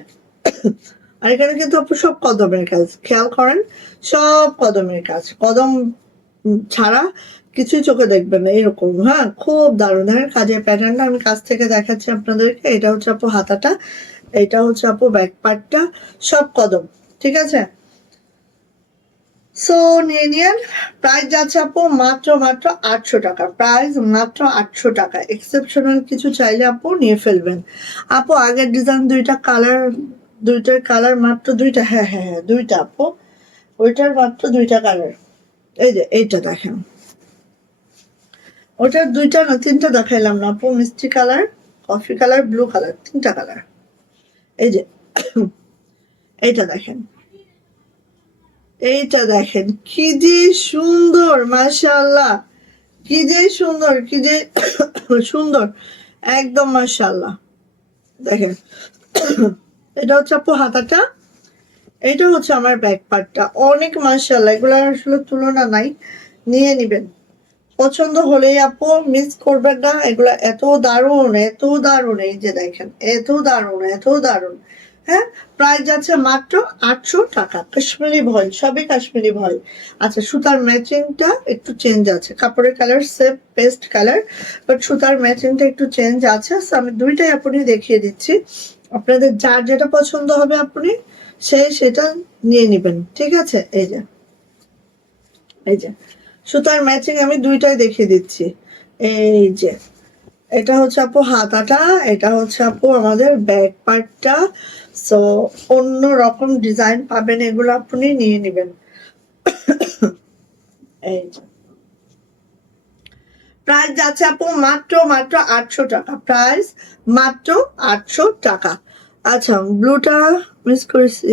আর এখানে কিন্তু আপু সব কদমের কাজ, খেয়াল করেন সব কদমের কাজ, কদম ছাড়া কিছুই চোখে দেখবেন না এরকম। হ্যাঁ, খুব দারুণ। হ্যাঁ, কাজের প্যাটার্নটা আমি কাছ থেকে দেখাচ্ছি আপনাদেরকে। এটা হচ্ছে আপু হাতাটা, এটা হচ্ছে আপু ব্যাক পার্টটা, সব কদম। ঠিক আছে, সো নিয়ে নিন। প্রাইস যাচ্ছে আপু মাত্র মাত্র 800 টাকা, প্রাইস মাত্র 800 টাকা। এক্সেপশনাল কিছু চাইলে আপু নিয়ে ফেলবেন। আপু আগের ডিজাইন দুইটা কালার, দুইটার কালার মাত্র দুইটা। হ্যাঁ হ্যাঁ হ্যাঁ, দুইটা আপু, ওইটার মাত্র দুইটা কালার। এই যে এইটা দেখেন, ওটার দুইটা না তিনটা দেখাইলাম না আপু, মিষ্টি colour, coffee colour, blue colour, তিনটা কালার। এই যে এইটা দেখেন, এইটা দেখেন কি যে সুন্দর, মাশাআল্লাহ, কি যে সুন্দর, কি যে সুন্দর, একদম মাশাআল্লাহ। দেখেন এটা হচ্ছে আপু হাতাটা, এটা হচ্ছে আমার ব্যাক পার্টটা, অনেক মাশাআল্লাহ। এগুলো আসলে তুলনা নাই, নিয়ে নিবেন। পছন্দ হলেই আপু মিস করবেন না, এগুলা এত দারুণ, এত দারুণ। এই যে দেখেন এত দারুণ, এত দারুণ, হ্যাঁ, প্রাইস যাচ্ছে মাত্র 800 টাকা। কাশ্মীরি ভয়েল, সবই কাশ্মীরি ভয়েল। আচ্ছা, সুতার ম্যাচিংটা একটু চেঞ্জ আছে, কাপড়ের colour same paste colour, but সুতার ম্যাচিংটা একটু চেঞ্জ আছে। সো আমি দুইটাই আপনি দেখিয়ে দিচ্ছি, আপনাদের যার যেটা পছন্দ হবে আপনি সেটা নিয়ে নেবেন, ঠিক আছে? এই যে সুতার ম্যাচিং আমি দুইটাই দেখিয়ে দিচ্ছি। এই যে এটা হচ্ছে আপু হাতাটা, এটা হচ্ছে আপু আমাদের ব্যাক পার্টটা। সো অন্য রকম ডিজাইন পাবেন, এগুলো আপনি নিয়ে নেবেন। এই যে প্রাইস যাচ্ছে আপু মাত্র 800 টাকা, প্রাইস মাত্র 800 টাকা। আচ্ছা, ব্লুটা মিস করেছি।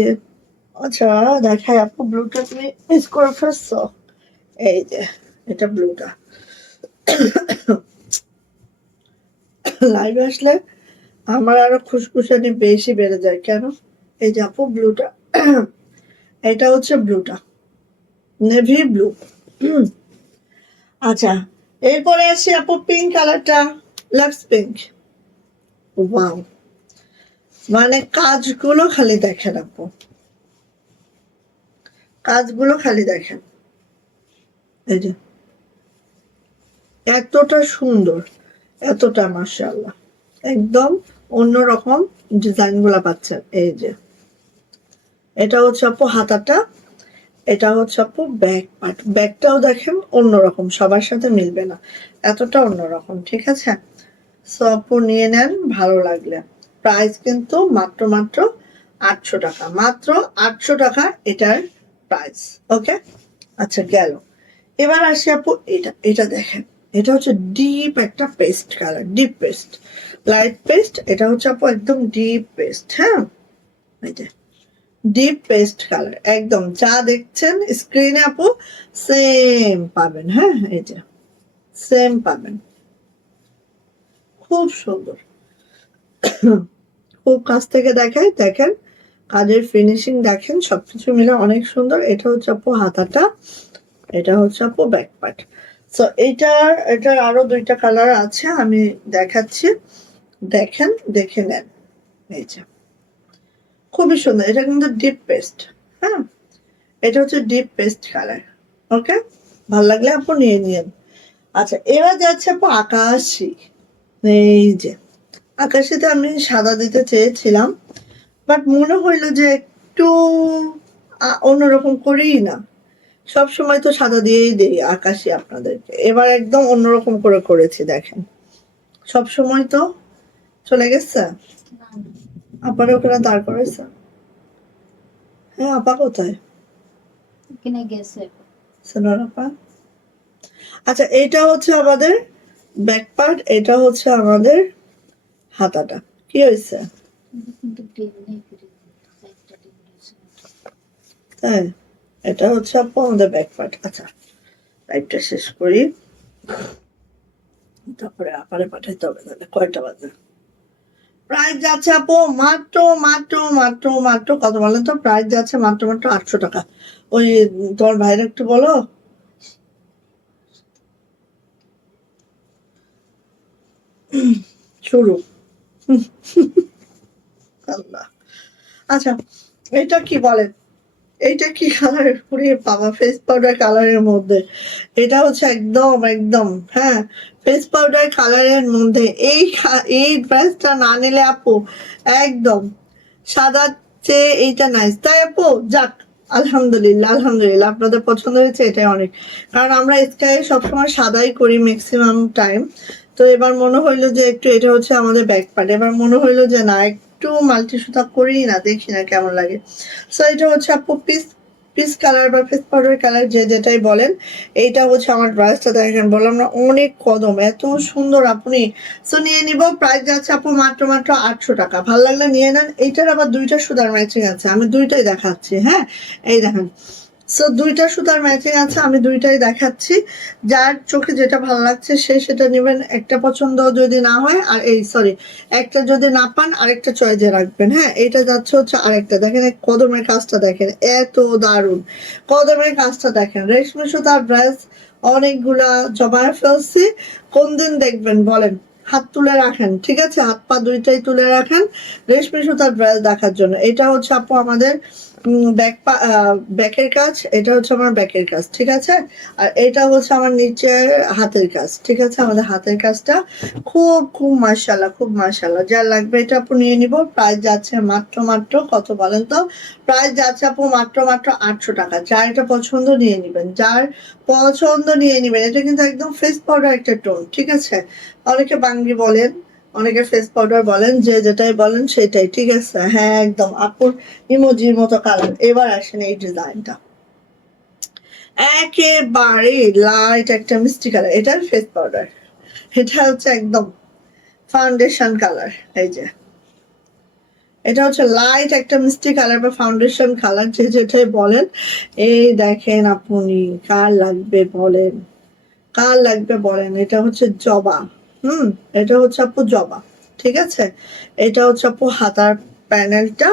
আচ্ছা দেখাই আপু, ব্লুটা তুমি মিস করে ফেলছো। এই যে এটা ব্লুটা। লাইভে আসলে আমার আরো খুশখুশানি বেশি বেড়ে যায় কেন? এই যে আপু ব্লুটা, এটা হচ্ছে ব্লুটা, নেভি ব্লু। আচ্ছা, এরপরে আসি আপু পিঙ্ক কালারটা, লাক্স পিঙ্ক। ওয়াও, মানে কাজগুলো খালি দেখেন আপু, কাজগুলো খালি দেখেন। এই যে এতটা সুন্দর, এতটা মাশাআল্লাহ, একদম অন্যরকম ডিজাইন গুলা পাচ্ছেন। এই যে এটা হচ্ছে আপু হাতাটা, এটা হচ্ছে আপু ব্যাক পার্ট, ব্যাকটাও দেখেন অন্যরকম, সবার সাথে মিলবে না, এতটা অন্যরকম, ঠিক আছে? সো আপু নিয়ে নেন ভালো লাগলে। প্রাইস কিন্তু মাত্র 800 টাকা, মাত্র 800 টাকা এটার প্রাইস। ওকে, আচ্ছা গেল। এবার আসি আপু এটা দেখেন, এটা হচ্ছে ডিপ একটা paste colour, deep paste, light paste, এটা হচ্ছে আপু একদম ডিপ পেস্ট। হ্যাঁ, এই যে ডিপ পেস্ট কালার, একদম যা দেখছেন স্ক্রিনে আপু সেম পাবেন। হ্যাঁ, এই যে সেম পাবেন, খুব সুন্দর। খুব কাছ থেকে দেখাই, দেখেন কাজের ফিনিশিং দেখেন, সবকিছু মিলে অনেক সুন্দর। এটা হচ্ছে আপু হাতাটা, এটা হচ্ছে আপু ব্যাক পার্ট। সো এটার আরো দুইটা কালার আছে, আমি দেখাচ্ছি, দেখেন, দেখে নেন। এই যে খুবই সুন্দর, এটা কিন্তু ডিপ পেস্ট। হ্যাঁ, এটা হচ্ছে ডিপ পেস্ট কালার। ওকে, ভালো লাগলে আপু নিয়ে নিন। আচ্ছা, এবার যাচ্ছে আপু আকাশি। এই যে আকাশিতে আমি সাদা দিতে চেয়েছিলাম, বাট মনে হইলো যে একটু অন্যরকম করেই না, সব সময় তো সাদা দিয়েই দেই আকাশি আপনাদেরকে, এবার একদম অন্যরকম করে করেছি। দেখেন সব সময় তো চলে গেছে, আপার ওখানে দাঁড় করেছে। হ্যাঁ, আপা কোথায়? কিনে গেছে সোনার আপা। আচ্ছা, এটা হচ্ছে আমাদের ব্যাক পার্ট, এটা হচ্ছে আমাদের হাতাটা। কি হয়েছে? কিন্তু ডিম নেই ফিরে একটা ডিম রয়েছে তাই, এটা হচ্ছে আপু আমাদের ব্যাক পার্ট। আচ্ছা, লাইভটা শেষ করি, তারপরে আপারে পাঠাইতে হবে। তাহলে কয়টা বাজে? প্রাইস যাচ্ছে আপু মাত্র মাত্র মাত্র মাত্র কত বলেন তো? প্রাইস যাচ্ছে মাত্র 800 টাকা। ওই তোমার ভাইরা একটু বলো। শুরু। আল্লাহ। আচ্ছা, এটা কি বলেন, এইটা কি কালার? পুরে বাবা, ফেস পাউডার কালারের মধ্যে, এটা হচ্ছে একদম একদম, হ্যাঁ, ফেস পাউডার কালারের মধ্যে এই ড্রেসটা না নিলে আপু একদম সাদা চেয়ে এইটা নাইস, তাই আপু? যাক, আলহামদুলিল্লাহ আলহামদুলিল্লাহ, আপনাদের পছন্দ হয়েছে, এটাই অনেক। কারণ আমরা স্কাই সবসময় সাদাই করি ম্যাক্সিমাম টাইম। তো এবার মনে হইলো যে একটু, এটা হচ্ছে আমাদের ব্যাক পার্ট, এবার মনে হইলো যে না, একটু মাল্টি সুতা করি না, দেখি না কেমন লাগে। সো এটা হচ্ছে আপু পিস পিস কালার বা ফেস পাউডার কালার, যে যেটাই বলেন। এইটা হচ্ছে আমার ড্রেসটা, দেখেন বললাম না অনেক কদম, এত সুন্দর আপনি। সো নিয়ে নিব, প্রাইস যাচ্ছে আপু মাত্র 800 টাকা। ভালো লাগলে নিয়ে নেন। এইটার আবার দুইটা সুতার ম্যাচিং আছে, আমি দুইটাই দেখাচ্ছি। হ্যাঁ, এই দেখেন, সো দুইটা সুতার ম্যাচিং আছে, আমি দুইটাই দেখাচ্ছি। যার চোখে যেটা ভালো লাগছে সে সেটা নেবেন, একটা পছন্দ যদি না হয়, আর এই সরি, একটা যদি না পান আরেকটা চয়েসে রাখবেন। হ্যাঁ, এটা যাচ্ছে হচ্ছে আরেকটা, দেখেন এই কদমের কাজটা দেখেন, এত দারুণ কদমের কাজটা দেখেন। রেশমি সুতার ড্রেস অনেকগুলা জমায় ফেলছি, কোন দিন দেখবেন বলেন? হাত তুলে রাখেন, ঠিক আছে, হাত পা দুইটাই তুলে রাখেন রেশমি সুতার ড্রেস দেখার জন্য। এটা হচ্ছে আপু আমাদের ব্যাকের কাজ, এটা হচ্ছে আমার ব্যাকের কাজ, ঠিক আছে। আর এটা হচ্ছে আমার নিচের হাতের কাজ, ঠিক আছে। আমাদের হাতের কাজটা খুব খুব মাশাআল্লাহ, খুব মাশাআল্লাহ। যা লাগবে এটা আপু নিয়ে নিব। প্রাইস যাচ্ছে মাত্র মাত্র কত বলেন তো? প্রাইস যাচ্ছে আপু মাত্র মাত্র 800 টাকা। যার এটা পছন্দ নিয়ে নিবেন, যার পছন্দ নিয়ে নিবেন। এটা কিন্তু একদম ফেস পাউডার একটা টোন, ঠিক আছে। অনেকে বাঙ্গি বলেন, অনেকে ফেস পাউডার বলেন, যে যেটাই বলেন সেটাই, ঠিক আছে। হ্যাঁ একদম আপুর ইমোজির মতো কালার। এবার আসেন এই ডিজাইনটা, একেবারে লাইট একটা মিষ্টি কালার। এটার ফেস পাউডার, এটা হচ্ছে একদম ফাউন্ডেশন কালার। এই যে এটা হচ্ছে লাইট একটা মিষ্টি কালার বা ফাউন্ডেশন কালার, যে যেটাই বলেন। এই দেখেন আপনি, কার লাগবে বলেন, কার লাগবে বলেন। এটা হচ্ছে জবা, এটা হচ্ছে আপু জবা, ঠিক আছে। এটা হচ্ছে আপু হাতার প্যানেলটা,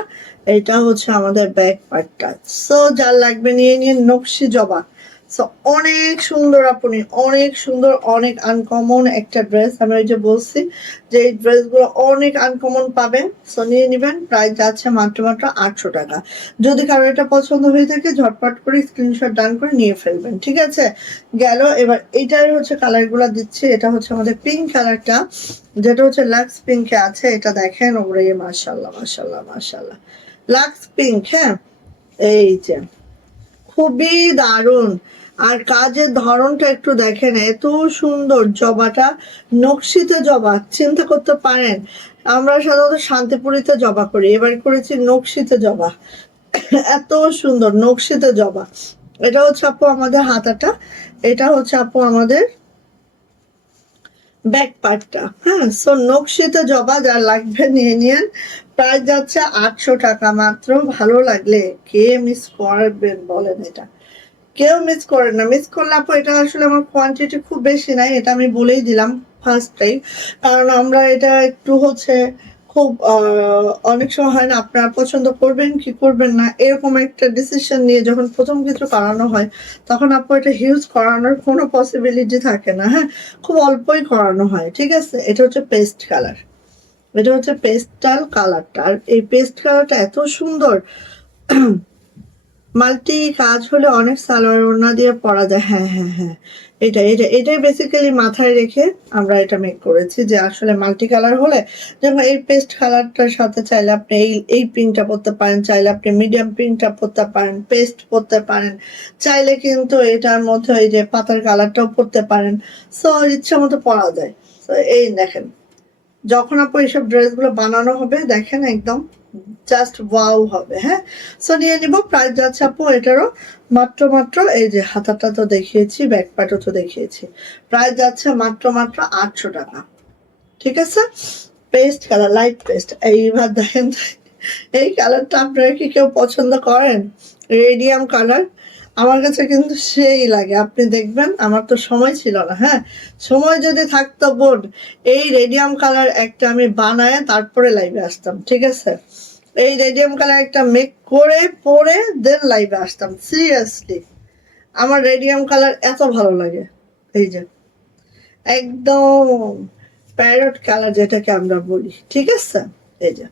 এটা হচ্ছে আমাদের ব্যাক পার্টটা। সো যার লাগবে নিয়ে নিয়ে, নকশি জবা। সো অনেক সুন্দর আপনি, অনেক সুন্দর, অনেক আনকমন একটা ড্রেস। আমি ওই যে বলছি যে এই ড্রেসগুলো অনেক আনকমন পাবেন। সো নিয়ে নেবেন। প্রাইস যাচ্ছে মাত্র মাত্র 800 টাকা। যদি কারো এটা পছন্দ হয়ে থাকে ঝটপট করে স্ক্রিনশট ডান করে নিয়ে ফেলবেন, ঠিক আছে। গেল। এবার এইটার হচ্ছে কালার গুলা দিচ্ছি। এটা হচ্ছে আমাদের পিঙ্ক কালারটা, যেটা হচ্ছে লাক্স পিঙ্কে আছে। এটা দেখেন, ওরে মাশাল্লাহ মাশাল্লাহ মাশাল্লাহ, লাক্স পিঙ্ক। হ্যাঁ এই যে খুবই দারুণ। আর কাজের ধরনটা একটু দেখেন, এত সুন্দর। জবাটা নকশিতে জবা, চিন্তা করতে পারেন। আমরা সাধারণত শান্তিপুরিতে জবা করি, এবার করেছি নকশিতে জবা। এত সুন্দর নকশিতে জবা। এটা হচ্ছে আপু আমাদের হাতাটা, এটা হচ্ছে আপু আমাদের ব্যাক পার্টটা। হ্যাঁ, সো নকশিতে জবা যার লাগবে নিয়ে নিয়েন। প্রাইস যাচ্ছে 800 টাকা মাত্র। ভালো লাগলে কে মিস করবেন বলেন? এটা কেউ মিস করেন না। মিস করলে আপু এটা আসলে আমার কোয়ান্টিটি খুব বেশি নাই, এটা আমি বলেই দিলাম ফার্স্ট টাইম। কারণ আমরা এটা একটু হচ্ছে খুব অনেক সময় হয় না, আপনারা পছন্দ করবেন কি করবেন না এরকম একটা ডিসিশন নিয়ে যখন প্রথম কিছু করানো হয়, তখন আপু এটা হিউজ করানোর কোনো পসিবিলিটি থাকে না। হ্যাঁ, খুব অল্পই করানো হয়, ঠিক আছে। এটা হচ্ছে পেস্ট কালার, এটা হচ্ছে পেস্টাল কালারটা। আর এই পেস্ট কালারটা এত সুন্দর। মাল্টি কাজ হলে অনেক সালোয়ার ওড়না দিয়ে পরা যায়। হ্যাঁ হ্যাঁ হ্যাঁ, এটাই বেসিক্যালি মাথায় রেখে আমরা এটা মেক করেছি, যে আসলে মাল্টি কালার হলে, যেমন এই পেস্ট কালারটার সাথে চাইলে আপনি এই পিঙ্কটা পরতে পারেন, চাইলে আপনি মিডিয়াম পিঙ্কটা পরতে পারেন, পেস্ট পরতে পারেন, চাইলে কিন্তু এটার মধ্যে এই যে পাতার কালারটাও পরতে পারেন। সো ইচ্ছা মতো পরা যায়। তো এই দেখেন, যখন আপু এইসব ড্রেসগুলো বানানো হবে দেখেন একদম জাস্ট ওয়াও হবে। হ্যাঁ, সো নিয়ে নিব। প্রাইস যাচ্ছে আপু এটারও মাত্র মাত্র, এই যে হাতাটা তো দেখিয়েছি, ব্যাক পার্টও তো দেখিয়েছি। প্রাইস যাচ্ছে মাত্র মাত্র 800 টাকা, ঠিক আছে। Paste colour, light paste. এইবার দেখেন এই কালারটা আপনারা কি কেউ পছন্দ করেন? রেডিয়াম কালার আমার কাছে কিন্তু সেই লাগে। আপনি দেখবেন, আমার তো সময় ছিল না। হ্যাঁ, সময় যদি থাকতো বোন, এই রেডিয়াম কালার একটা আমি বানায় তারপরে লাইভে আসতাম, ঠিক আছে। এই রেডিয়াম কালার একটা মেক করে পরে দেন লাইভে আসতাম, সিরিয়াসলি। আমার রেডিয়াম কালার এত ভালো লাগে। এই যে একদম প্যারট কালার যেটাকে আমরা বলি, ঠিক আছে। এই যে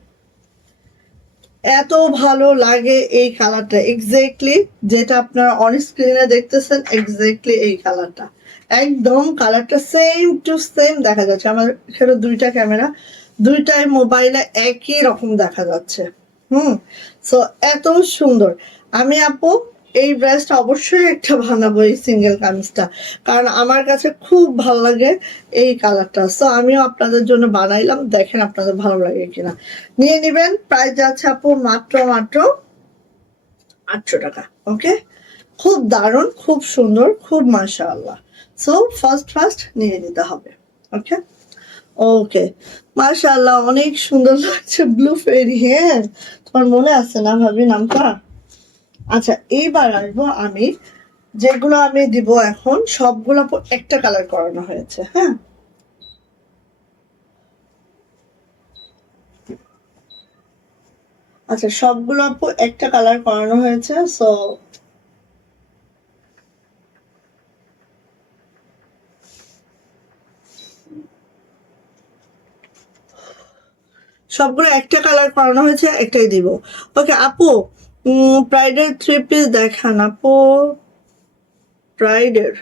এত ভালো লাগে এই কালারটা, এক্স্যাক্টলি যেটা আপনারা অন স্ক্রিনে দেখতেছেন, এক্স্যাক্টলি এই কালারটা। একদম কালারটা সেম টু সেম দেখা যাচ্ছে। আমার এখানে দুইটা ক্যামেরা, দুইটাই মোবাইলে একই রকম দেখা যাচ্ছে। সো এত সুন্দর। আমি আপু এই ড্রেসটা অবশ্যই একটা বানাবো, এই সিঙ্গেল কামিজটা, কারণ আমার কাছে খুব ভালো লাগে এই কালারটা। সো আমিও আপনাদের জন্য বানাইলাম, দেখেন আপনাদের ভালো লাগে কিনা। নিয়ে নিবেন। প্রাইস যাচ্ছে আপু মাত্র মাত্র 800 টাকা। ওকে, খুব দারুণ, খুব সুন্দর, খুব মাশাআল্লাহ। সো ফার্স্ট ফার্স্ট নিয়ে নিতে হবে। ওকে ওকে, মাশাআল্লাহ অনেক সুন্দর লাগছে ব্লু ফেরি। হ্যাঁ, তোমার মনে আছে না ভাবি নামটা? আচ্ছা, এইবার আসবো আমি, যেগুলো আমি দিব এখন সবগুলো একটা কালার করানো হয়েছে। হ্যাঁ, আচ্ছা সবগুলো আপু একটা কালার করানো হয়েছে। সো সবগুলো একটা কালার করানো হয়েছে, একটাই দিব। ওকে আপু, প্রাইডের 3 পিস দেখান আপু। প্রাইডের,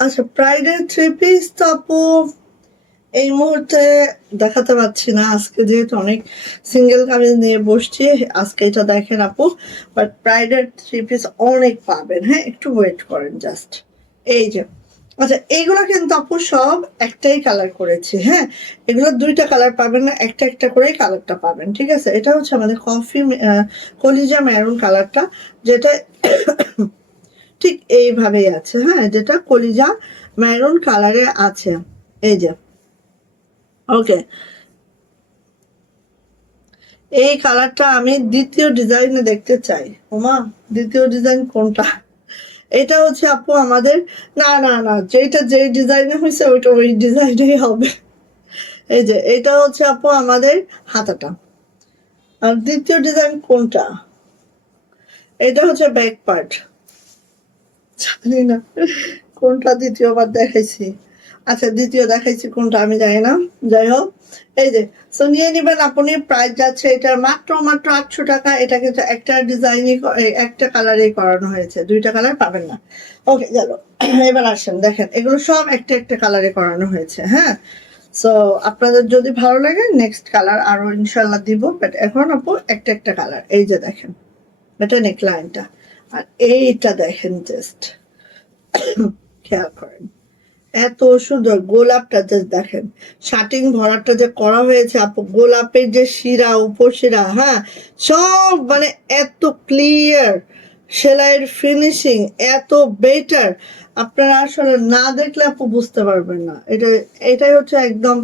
আচ্ছা প্রাইডের 3 পিস তো আপু এই মুহূর্তে দেখাতে পারছি না, আজকে যেহেতু অনেক সিঙ্গেল কামিজ নিয়ে বসছি। আজকে এটা দেখেন আপু, বাট প্রাইডের 3 পিস অনেক পাবেন। হ্যাঁ, একটু ওয়েট করেন জাস্ট। এই যে, আচ্ছা এইগুলো কিন্তু আপু সব একটাই কালার করেছি। হ্যাঁ, এগুলো দুইটা কালার পাবেন না, একটা একটা করেই কালারটা পাবেন। ঠিক আছে, এটা হচ্ছে আমাদের কফি কলিজা মেরুন কালারটা, যেটা ঠিক এইভাবেই আছে। হ্যাঁ, যেটা কলিজা মেরুন কালারে আছে। এই যে, ওকে, এই কালারটা আমি দ্বিতীয় ডিজাইনে দেখতে চাই। ওমা, দ্বিতীয় ডিজাইন কোনটা? এটা হচ্ছে আপু আমাদের, না না না, যেটা যেই ডিজাইনে হয়েছে ওইটা ওই ডিজাইনেই হবে। এই যে এটা হচ্ছে আপু আমাদের হাতাটা। আর দ্বিতীয় ডিজাইন কোনটা? এটা হচ্ছে ব্যাক পার্ট। জানি না কোনটা দ্বিতীয়বার দেখাইছি। আচ্ছা দ্বিতীয় দেখাইছি কোনটা আমি জানি না, যাই হোক। এই যে, সো নিয়ে নেবেন আপনি। প্রাইস যাচ্ছে এটার মাত্র মাত্র 800 টাকা। এটা কিন্তু একটা ডিজাইনই, একটা কালারেই করানো হয়েছে, দুইটা কালার পাবেন না। ওকে গেল। এবার আসেন দেখেন, এগুলো সব একটা একটা কালারে করানো হয়েছে। হ্যাঁ, সো আপনাদের যদি ভালো লাগে নেক্সট কালার আরো ইনশাল্লাহ দিব, বাট এখন আপু একটা একটা কালার। এই যে দেখেন, এটা নেকলাইনটা, আর এইটা দেখেন জাস্ট খেয়াল করেন, এত সুন্দর গোলাপটা জাস্ট দেখেন, শাটিং ভরাটটা যে করা হয়েছে আপু, গোলাপের যে শিরা উপশিরা, হ্যাঁ সব মানে এত ক্লিয়ার, সেলাইয়ের ফিনিশিং এত বেটার, আপনারা আসলে না দেখলে আপু বুঝতে পারবেন না। এটাই হচ্ছে একদম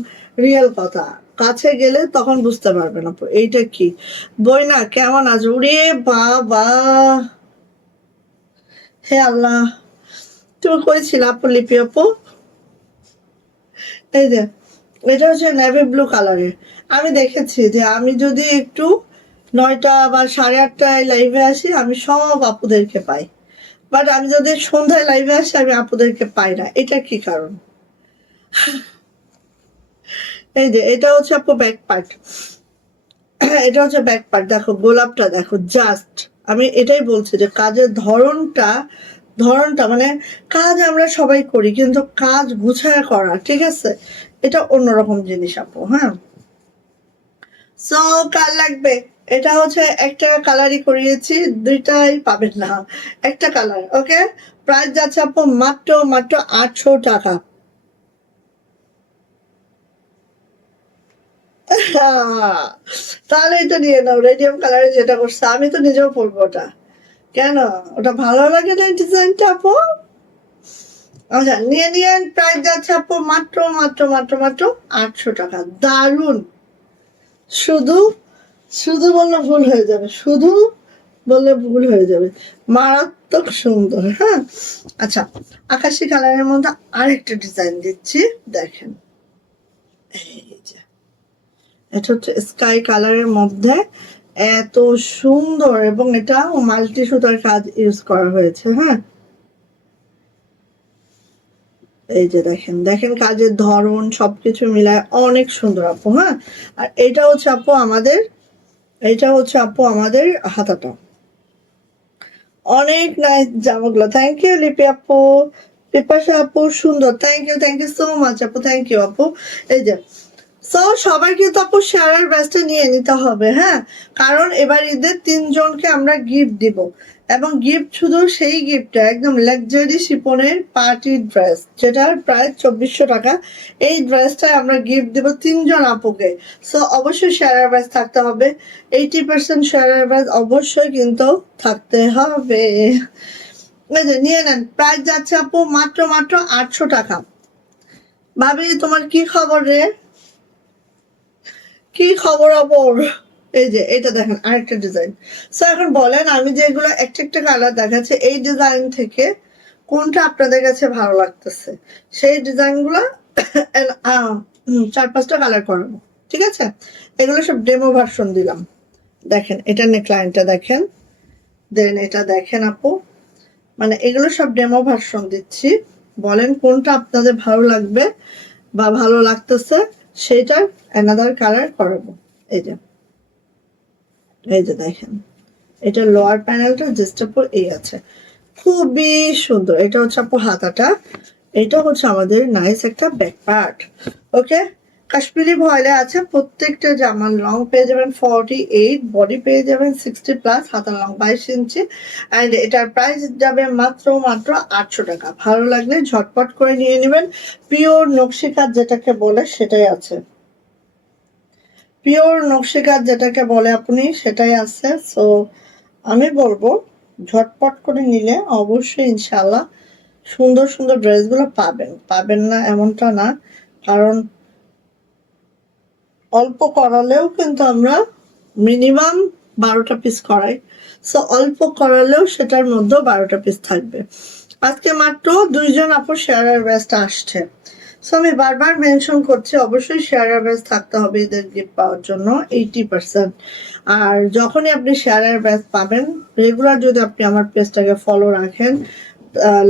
রিয়েল কথা, কাছে গেলে তখন বুঝতে পারবেন আপু এইটা কি। বই না কেমন আছে, উড়ে বাবা, হে আল্লাহ, তুমি করেছিল আপু লিপি আপু? এই যে, এটা হচ্ছে নেভি ব্লু কালারের। আমি দেখেছি যে আমি যদি একটু 9টা বা 8:30টায় লাইভে আসি, আমি সব আপুদেরকে পাই, বাট আমি যদি সন্ধ্যায় লাইভে আসি আমি আপুদেরকে পাই না। এটা কি কারণ? এই যে এটা হচ্ছে আপু ব্যাক পার্ট। এটা হচ্ছে ব্যাক পার্ট, দেখো গোলাপটা দেখো জাস্ট। আমি এটাই বলছি যে কাজের ধরনটা, ধরনটা মানে কাজ আমরা সবাই করি কিন্তু কাজ গুছায় করা, ঠিক আছে, এটা অন্যরকম জিনিস আপু। হ্যাঁ, সো কার লাগবে? এটা হচ্ছে একটা কালারই করিয়েছি, দুইটাই পাবেন না, একটা কালার। ওকে, প্রাইস যাচ্ছে আপু মাত্র মাত্র 800 টাকা। তাহলে এটা নিয়ে নাও, রেডিয়াম কালারে যেটা করছে, আমি তো নিজেও পরবো ওটা। কেন, ওটা ভালো লাগে না ডিজাইনটা আপু? আচ্ছা নিয়ে নিয়েন, প্রাইস যাচ্ছে আপু মাত্র মাত্র মাত্র মাত্র 800 টাকা। দারুন, শুধু শুধু বললে ভুল হয়ে যাবে, শুধু বললে ভুল হয়ে যাবে, মারাত্মক সুন্দর। হ্যাঁ, আচ্ছা আকাশি কালারের মধ্যে আরেকটা ডিজাইন দিচ্ছি, দেখেন। এই যে, এটা হচ্ছে স্কাই কালারের মধ্যে এত সুন্দর, এবং এটা মাল্টি সুতার কাজ ইউজ করা হয়েছে। হ্যাঁ, এই যে দেখেন, দেখেন কাজের ধরন সবকিছু মিলায় অনেক সুন্দর আপু। হ্যাঁ, আর এটা হচ্ছে আপু আমাদের, এটা হচ্ছে আপু আমাদের হাতাটা। অনেক নাইস জামাগুলো, থ্যাংক ইউ লিপি আপু, পিপাসা আপু সুন্দর, থ্যাংক ইউ সো মাচ আপু, থ্যাংক ইউ আপু। এই যে, সো সবাই কিন্তু আপু শেয়ারের ব্যাচটা নিয়ে নিতে হবে। হ্যাঁ, কারণ এবার ঈদের 3জনকে আমরা গিফট দিব, এবং গিফট শুধু সেই গিফটটা একদম লাক্সারি শিপনের পার্টি ড্রেস, যেটার প্রায় 2400 টাকা। এই ড্রেসটা আমরা গিফট দেবো 3জন আপুকে। সো অবশ্যই শেয়ারের ব্যাচ থাকতে হবে, 80% শেয়ারের ব্যাচ অবশ্যই কিন্তু থাকতে হবে। এই যে নিয়ে নেন, প্রাইস যাচ্ছে আপু মাত্র মাত্র 800 টাকা। ভাবি তোমার কি খবর রে, কি খবর আপর? এই যে এটা দেখেন আরেকটা ডিজাইন। সো এখন বলেন, আমি যেগুলো একটা একটা কালার দেখাচ্ছি এই ডিজাইন থেকে কোনটা আপনাদের কাছে ভালো লাগতেছে, সেই ডিজাইনগুলো 4-5টা কালার করাবো। ঠিক আছে, এগুলো সব ডেমো ভার্সন দিলাম। দেখেন এটা নেকলাইনটা দেখেন, দেন এটা দেখেন আপু, মানে এগুলো সব ডেমো ভার্সন দিচ্ছি। বলেন কোনটা আপনাদের ভালো লাগবে বা ভালো লাগতেছে, সেটার অ্যানাদার কালার করাবো। এই যে দেখেন, এটা লোয়ার প্যানেলটা জাস্ট আপু এই আছে, খুবই সুন্দর। এটা হচ্ছে আপু হাতাটা, এটা হচ্ছে আমাদের নাইস একটা ব্যাক পার্ট। ওকে, কাশ্মীরি ভয়েলে আছে। প্রত্যেকটা জামার লং পেয়ে যাবেন 48, বডি পেয়ে যাবেন 60+, হাতার লং 22 ইঞ্চি, অ্যান্ড এটার প্রাইস যাবে মাত্র 800 টাকা। ভালো লাগলে ঝটপট করে নিয়ে নেবেন। পিওর নকশি কাজ যেটাকে বলে সেটাই আছে, পিওর নকশি কাজ যেটাকে বলে আপনি সেটাই আছে। সো আমি বলবো ঝটপট করে নিলে অবশ্যই ইনশাল্লাহ সুন্দর সুন্দর ড্রেসগুলো পাবেন না এমনটা না, কারণ অল্প করালেও কিন্তু আমরা মিনিমাম 12টা পিস করাই। সো অল্প করালেও সেটার মধ্যেও 12টা পিস থাকবে। আজকে মাত্র 2জন আপুর শেয়ারের ব্যাচটা আসছে। সো আমি বারবার মেনশন করছি, অবশ্যই শেয়ারের ব্যাচ থাকতে হবে এদের গিফট পাওয়ার জন্য 80%। আর যখনই আপনি শেয়ারের ব্যাচ পাবেন, রেগুলার যদি আপনি আমার পেজটাকে ফলো রাখেন,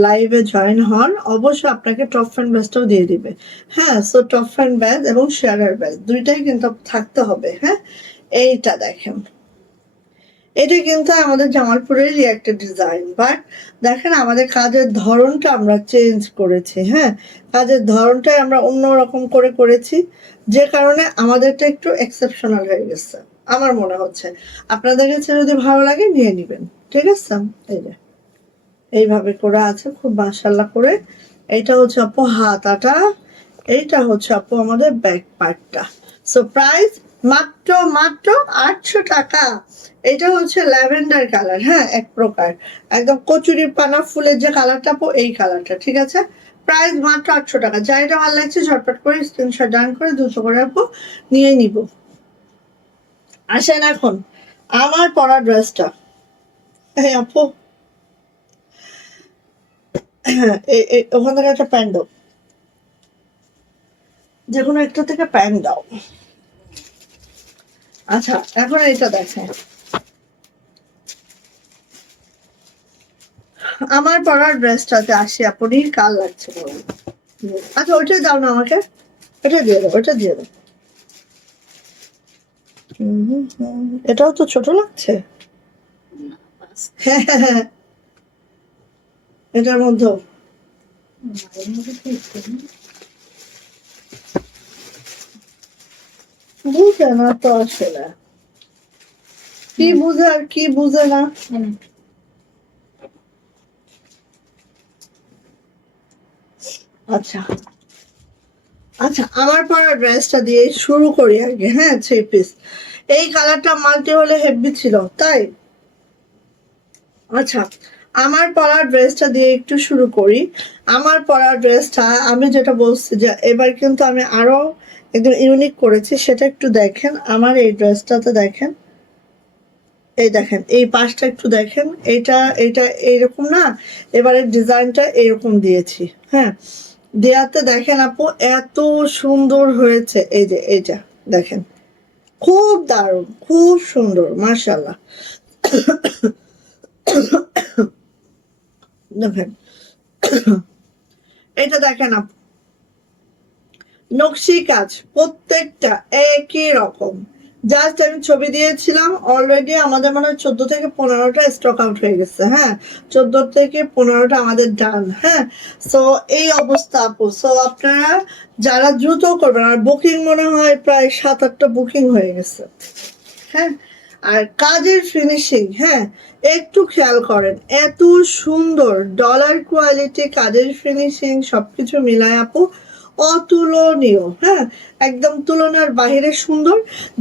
লাইভে জয়েন হন, অবশ্যই আপনাকে টপ ফ্যান ব্যাচটাও দিয়ে দিবে। হ্যাঁ, সো টপ ফ্যান ব্যাচ এবং শেয়ারের ব্যাচ দুইটাই কিন্তু থাকতে হবে। হ্যাঁ, এইটা দেখেন, এটা কিন্তু আমাদের জামালপুরেরই একটা ডিজাইন, বাট দেখেন আমাদের কাজের ধরনটা আমরা চেঞ্জ করেছি। হ্যাঁ, কাজের ধরনটাই আমরা অন্যরকম করে করেছি, যে কারণে আমাদেরটা একটু এক্সেপশনাল হয়ে গেছে আমার মনে হচ্ছে। আপনাদের কাছে যদি ভালো লাগে নিয়ে নেবেন, ঠিক আছে। এই যে এইভাবে করে আছে, খুব মাশাআল্লাহ করে। এইটা হচ্ছে আপু হাতাটা, এইটা হচ্ছে আপু আমাদের ব্যাক পার্টটা। সো প্রাইস মাত্র 800 টাকা। এটা হচ্ছে ল্যাভেন্ডার কালার, হ্যাঁ, এক প্রকার একদম কচুরি পানা ফুলের যে কালারটা আপু, এই কালারটা, ঠিক আছে। প্রাইস মাত্র 800 টাকা। যা এটা ভালো লাগছে ঝটপট করে স্ক্রিনশট ডান করে 200 করে আপু নিয়ে নিব। আসেন এখন আমার পরা ড্রেসটা। হ্যাঁ আপু, হ্যাঁ ওখান থেকে একটা প্যান্ট দাও, যে কোনো একটা থেকে প্যান্ট দাও। আচ্ছা, এখন এটা দেখেন, আমার পরার ড্রেসটাতে আসি আপনি, কাল লাগছে বলুন। আচ্ছা ওইটাই দাও না আমাকে, ওটা দিয়ে দাও, ওটা দিয়ে দাও। এটাও তো ছোট লাগছে। না, পাঁচ। হ্যাঁ হ্যাঁ হ্যাঁ, এটার মধ্যেও মায়ের মধ্যে ফিরছে না। বুঝে না তো আসলে, কি বুঝে আর কি বুঝে না। হ্যাঁ, আচ্ছা আচ্ছা, আমার পরা ড্রেসটা দিয়ে শুরু করি আগে। হ্যাঁ, 3 পিস, এই কালারটা মাল্টি হলে হেভি ছিল তাই। আচ্ছা, আমার পরা ড্রেসটা দিয়ে একটু শুরু করি। আমার পরা ড্রেসটা আমি যেটা বলছি যে এবার কিন্তু আমি আরো একদম ইউনিক করেছি, সেটা একটু দেখেন। আমার এই ড্রেসটাতে দেখেন, এই দেখেন এই পাশটা একটু দেখেন, এইটা এইটা এইরকম না, এবারের ডিজাইনটা এরকম দিয়েছি। হ্যাঁ, দেয়াতে দেখেন আপু এত সুন্দর হয়েছে। এই যে এইটা দেখেন, খুব দারুণ, খুব সুন্দর, মাশাআল্লাহ। দেখেন এটা দেখেন আপু, নকশি কাজ প্রত্যেকটা একই রকম। জাস্ট আমি ছবি দিয়েছিলাম, অলরেডি আমাদের মনে হয় 14 থেকে 15টা স্টক আউট হয়ে গেছে। হ্যাঁ, 14 থেকে 15টা আমাদের ডান। হ্যাঁ, সো এই অবস্থা আপু। সো আপনারা যারা দ্রুত করবেন, আর বুকিং মনে হয় প্রায় 7-8টা বুকিং হয়ে গেছে। হ্যাঁ, আর কাজের ফিনিশিং, হ্যাঁ, একটু খেয়াল করেন, এত সুন্দর ডলার কোয়ালিটি কাজের ফিনিশিং সবকিছু মিলায় আপু অতুলনীয়। হ্যাঁ, একদম তুলনার বাহিরে সুন্দর।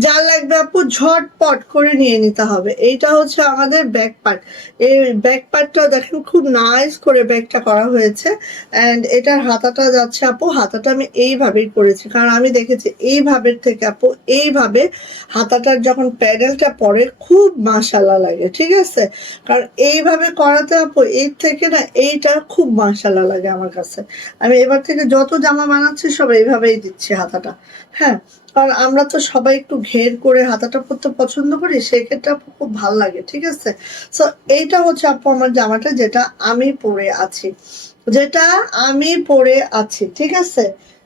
যা লাগবে আপু ঝটপট করে নিয়ে নিতে হবে। এইটা হচ্ছে আমাদের ব্যাক পার্ট। এই ব্যাক পার্টটা দেখেন খুব নাইস করে ব্যাকটা করা হয়েছে। অ্যান্ড এটার হাতাটা যাচ্ছে আপু, হাতাটা আমি এইভাবেই করেছি, কারণ আমি দেখেছি এইভাবে থেকে আপু এইভাবে হাতাটার যখন প্যাডেলটা পরে খুব মাশাআল্লাহ লাগে। ঠিক আছে, কারণ এইভাবে করাতে আপু এর থেকে না এইটা খুব মাশাআল্লাহ লাগে আমার কাছে। আমি এবার থেকে যত জামা বানাচ্ছি সব এইভাবেই দিচ্ছি হাতাটা। হ্যাঁ, কারণ আমরা তো সবাই একটু ঘের করে হাতাটা পরতে পছন্দ করি, সেক্ষেত্রে আপু খুব ভালো লাগে। ঠিক আছে, সো এইটা হচ্ছে আপু আমার জামাটা যেটা আমি পরে আছি, যেটা আমি পরে আছি। ঠিক আছে,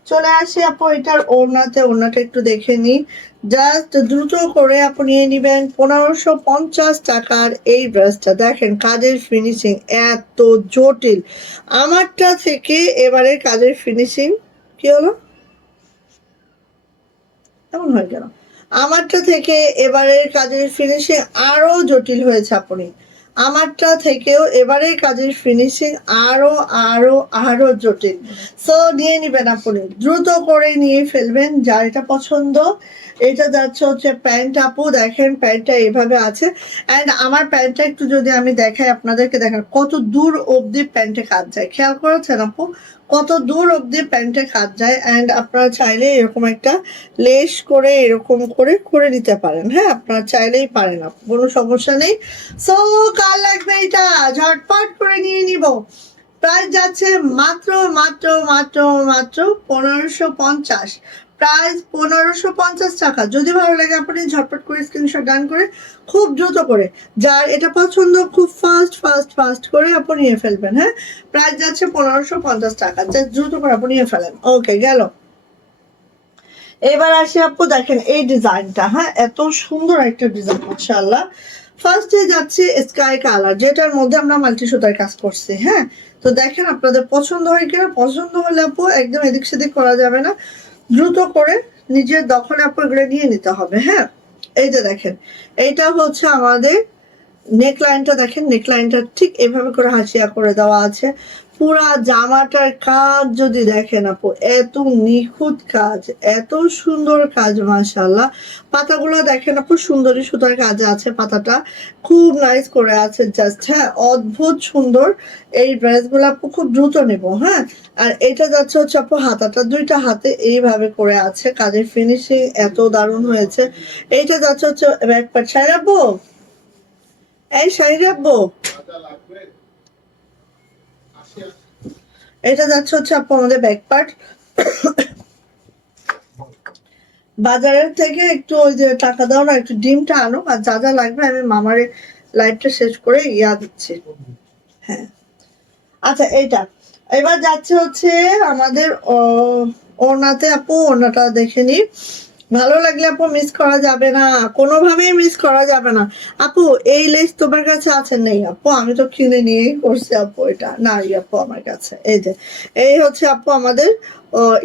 চলে আসি আপু এটার ওড়নাতে। ওড়নাটা একটু দেখে নিই। জাস্ট দ্রুত করে আপনি নিয়ে নিবেন 1550 টাকার এই ড্রেসটা। দেখেন কাজের ফিনিশিং এত জটিল। আমারটা থেকে এবারে কাজের ফিনিশিং কি হলো, এমন হয় কেন? আমারটা থেকে এবারের কাজের ফিনিশিং আরো জটিল হয়েছে আপনি। আমারটা থেকেও এবারের কাজের ফিনিশিং আরো আরো আরো জটিল। সো নিয়ে নিবেন আপনি, দ্রুত করে নিয়ে ফেলবেন যার এটা পছন্দ। এটা যাচ্ছে হচ্ছে প্যান্ট আপু, দেখেন প্যান্টটা এভাবে আছে। অ্যান্ড আমার প্যান্টটা একটু যদি আমি দেখাই আপনাদেরকে, দেখেন কত দূর অবধি প্যান্টে কাজ যায়, খেয়াল করেছেন আপু? কত দূর অবধি প্যান্টে কাজ যায়। অ্যান্ড আপনারা চাইলে এরকম একটা লেস করে এরকম করে করে নিতে পারেন। হ্যাঁ, আপনারা চাইলেই পারেন, কোনো সমস্যা নেই। সো কার লাগবে এটা ঝটপট করে নিয়ে নিব। প্রাইস যাচ্ছে মাত্র মাত্র মাত্র মাত্র 1550। প্রাইস 1550 টাকা। যদি ভালো লাগে আপনি ঝটপট করে স্ক্রিনশট ডান করে খুব দ্রুত করে, যার এটা পছন্দ খুব ফাস্ট ফাস্ট ফাস্ট করে আপনি নিয়ে ফেলবেন। হ্যাঁ, প্রাইস যাচ্ছে 1550 টাকা, জাস্ট দ্রুত করে আপনি নিয়ে ফেলেন। ওকে, গেল। এবার আসি আপু, দেখেন এই ডিজাইনটা। হ্যাঁ, এত সুন্দর একটা ডিজাইন মাশাআল্লাহ। ফার্স্টে যাচ্ছে স্কাই কালার, যেটার মধ্যে আমরা মাল্টি সুতার কাজ করছি। হ্যাঁ, তো দেখেন আপনাদের পছন্দ হয় কিনা। পছন্দ হলে আপু একদম এদিক সেদিক করা যাবে না, দ্রুত করে নিজের দখলে আপু এগুলো নিয়ে নিতে হবে। হ্যাঁ, এই যে দেখেন, এইটা হচ্ছে আমাদের নেকলাইনটা। দেখেন নেকলাইনটা ঠিক এভাবে করে হাসিয়া করে দেওয়া আছে। পুরা জামাটার কাজ যদি দেখেন আপু, এত নিখুঁত কাজ, এত সুন্দর কাজ মাশাআল্লাহ। পাতাগুলো দেখেন আপু, সুন্দরী সুতার কাজে আছে, পাতাটা খুব নাইস করে আছে জাস্ট। হ্যাঁ, অদ্ভুত সুন্দর। এই ড্রেসগুলো আপু খুব দ্রুত নেব। হ্যাঁ, আর এটা যাচ্ছে হচ্ছে আপু হাতাটা, দুইটা হাতে এইভাবে করে আছে, কাজের ফিনিশিং এত দারুণ হয়েছে। এইটা যাচ্ছে হচ্ছে ব্যাক পার্ট। সাইরাবো, এই শাড়ি রাখবো, এটা যাচ্ছে হচ্ছে আপু আমাদের ব্যাক পার্ট। বাজারের থেকে একটু ওই যে টাকা দাও না, একটু ডিমটা আনো, আর যা যা লাগবে আমি মামারে লাইটটা শেষ করে ইয়া দিচ্ছি। হ্যাঁ, আচ্ছা এইটা। এবার যাচ্ছে হচ্ছে আমাদের ওড়নাতে আপু, ওড়নাটা দেখে নি। ভালো লাগলে আপু মিস করা যাবে না, কোনোভাবেই মিস করা যাবে না। আপু এই লেস তোমার কাছে আছে? নেই আপু, আমি তো কিনে নিয়েই করছি আপু, এটা নাই আপু আমার কাছে। এই যে এই হচ্ছে আপু আমাদের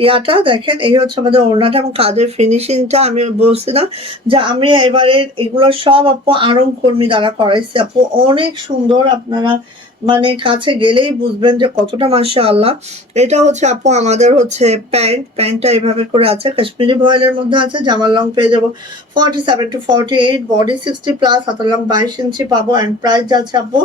ইয়াটা, দেখেন এই হচ্ছে আমাদের ওড়নাটা এবং কাজের ফিনিশিংটা। আমি বলছি না যে আমি এবারে এগুলো সব আপু আরং কর্মী দ্বারা করাইছি আপু, অনেক সুন্দর। আপনারা মানে কাছে গেলেই বুঝবেন যে কতটা মাশাআল্লাহ। এটা হচ্ছে আপু আমাদের হচ্ছে প্যান্টটা এভাবে করে আছে, কাশ্মীরি ভয়েলের মধ্যে আছে। জামার লং পেয়ে যাবো 47 to 48, বডি 60+, হাতের লং 22 ইঞ্চি পাবো। অ্যান্ড প্রাইস যাচ্ছে আপু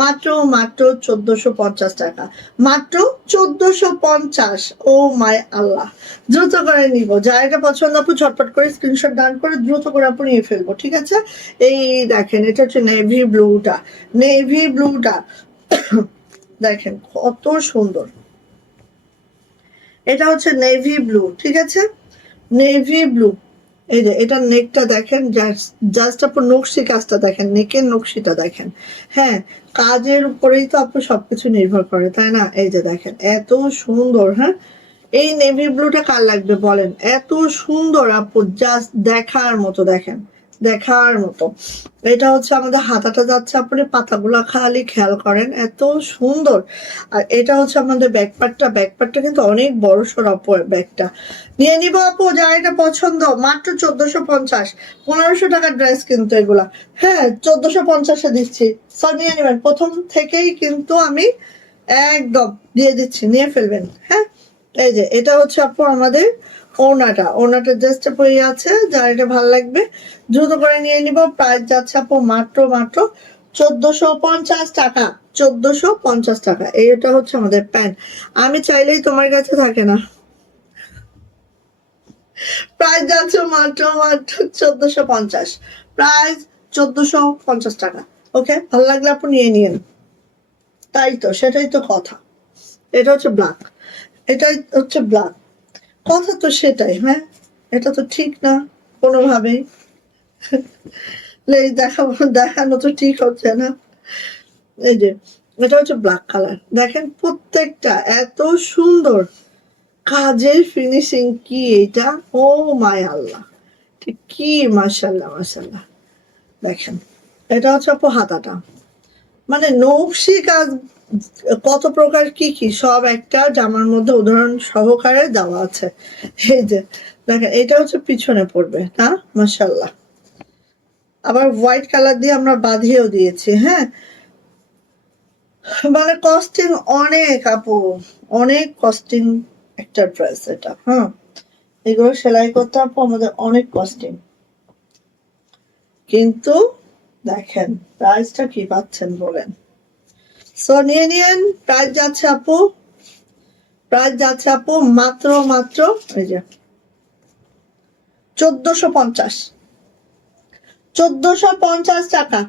মাত্র মাত্র 1450 টাকা। মাত্র 1450। ও মাই আল্লাহ, দ্রুত করে নিব। যার এটা পছন্দ আপু ঝটপট করে স্ক্রিনশট ডান করে দ্রুত করে আপু নিয়ে ফেলবো, ঠিক আছে? এই দেখেন, এটা হচ্ছে নেভি ব্লুটা, নেভি ব্লুটা দেখেন কত সুন্দর। এটা হচ্ছে নেভি ব্লু, ঠিক আছে? Navy blue. এই যে এটা নেকটা দেখেন, জাস্ট আপু নকশি কাজটা দেখেন, নেকের নকশিটা দেখেন। হ্যাঁ, কাজের উপরেই তো আপু সবকিছু নির্ভর করে, তাই না? এই যে দেখেন এত সুন্দর। হ্যাঁ, এই নেভি ব্লুটা কার লাগবে বলেন? এত সুন্দর আপু, জাস্ট দেখার মতো। দেখেন, দেখার মতো। এটা হচ্ছে আমাদের হাতাটা যাচ্ছে, আপনি পাতাগুলো খালি খেয়াল করেন, এত সুন্দর। আর এটা হচ্ছে আমাদের ব্যাকপার্টটা। ব্যাকপার্টটা কিন্তু অনেক বড় সড় আপু, ব্যাগটা নিয়ে নিব আপু যার এটা পছন্দ। মাত্র 1450। 1500 টাকার ড্রেস কিন্তু এগুলা। হ্যাঁ, 1450-এ দিচ্ছি। সব নিয়ে নেবেন, প্রথম থেকেই কিন্তু আমি একদম দিয়ে দিচ্ছি, নিয়ে ফেলবেন। হ্যাঁ, এই যে এটা হচ্ছে আপু আমাদের ওড়নাটা। ওড়নাটা জাস্ট আপু এই আছে, যার এটা ভালো লাগবে দ্রুত করে নিয়ে নিব। প্রাইস যাচ্ছে আপু মাত্র মাত্র 1450 টাকা। 1450 টাকা। এইটা হচ্ছে আমাদের প্যান্ট। আমি চাইলেই তোমার কাছে থাকে না। প্রাইস যাচ্ছে মাত্র মাত্র 1450। প্রাইস 1450 টাকা। ওকে, ভালো লাগলে আপু নিয়ে নিন। তাই তো, সেটাই তো কথা। এটা হচ্ছে ব্ল্যাক, এটাই হচ্ছে ব্ল্যাক। কথা তো সেটাই। হ্যাঁ, এটা তো ঠিক না কোনোভাবেই। দেখাবো, দেখানো তো ঠিক হচ্ছে না। এই যে এটা হচ্ছে ব্ল্যাক কালার, দেখেন প্রত্যেকটা এত সুন্দর। কাজের ফিনিশিং কি এটা, ও মাই আল্লাহ, কি মাশাআল্লাহ মাশাআল্লাহ, দেখেন এটা হচ্ছে আপু হাতাটা, মানে নকশি কাজ কত প্রকার কি কি সব একটা জামার মধ্যে উদাহরণ সহকারে দেওয়া আছে। এই যে দেখেন এটা হচ্ছে পিছনে পড়বে না, মাশাআল্লাহ। আবার হোয়াইট কালার দিয়ে আমরা বাঁধিয়েও দিয়েছি, হ্যাঁ। মানে কস্টিং অনেক আপু, অনেক কস্টিং একটা ড্রেস এটা, হ্যাঁ। এগুলো সেলাই করতে আপু আমাদের অনেক কস্টিং, কিন্তু দেখেন প্রাইসটা কি পাচ্ছেন বলেন। সো নিয়ে নিয়েন, প্রাইস যাচ্ছে আপু, প্রাইস যাচ্ছে আপু মাত্র মাত্র এই যে 1450, 1450 টাকা,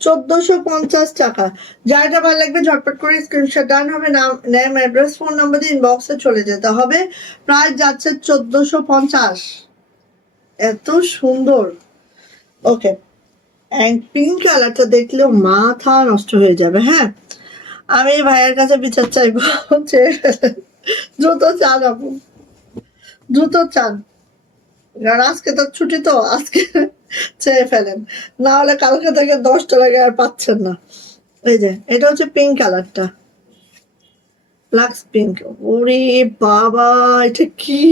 1450 টাকা। যারটা ভালো লাগবে ঝটপট করে স্ক্রিনশট ডান হবে, নাম নেম অ্যাড্রেস ফোন নাম্বার দিয়ে ইনবক্সে চলে যেতে হবে। প্রাইস যাচ্ছে 1450, এত সুন্দর। ওকে, অ্যান্ড পিঙ্ক কালারটা দেখলেও মাথা নষ্ট হয়ে যাবে, হ্যাঁ। আমি ভাইয়ের কাছে বিচার চাইবো, দ্রুত চান আপু, দ্রুত চান, কারণ আজকে তো ছুটি, তো আজকে চেয়ে ফেলেন, না হলে কালকে থেকে 10টা লাগে আর পাচ্ছেন না। এই যে এটা হচ্ছে পিঙ্ক কালারটা, লাক্স পিঙ্ক। ওরে বাবা, এটা কি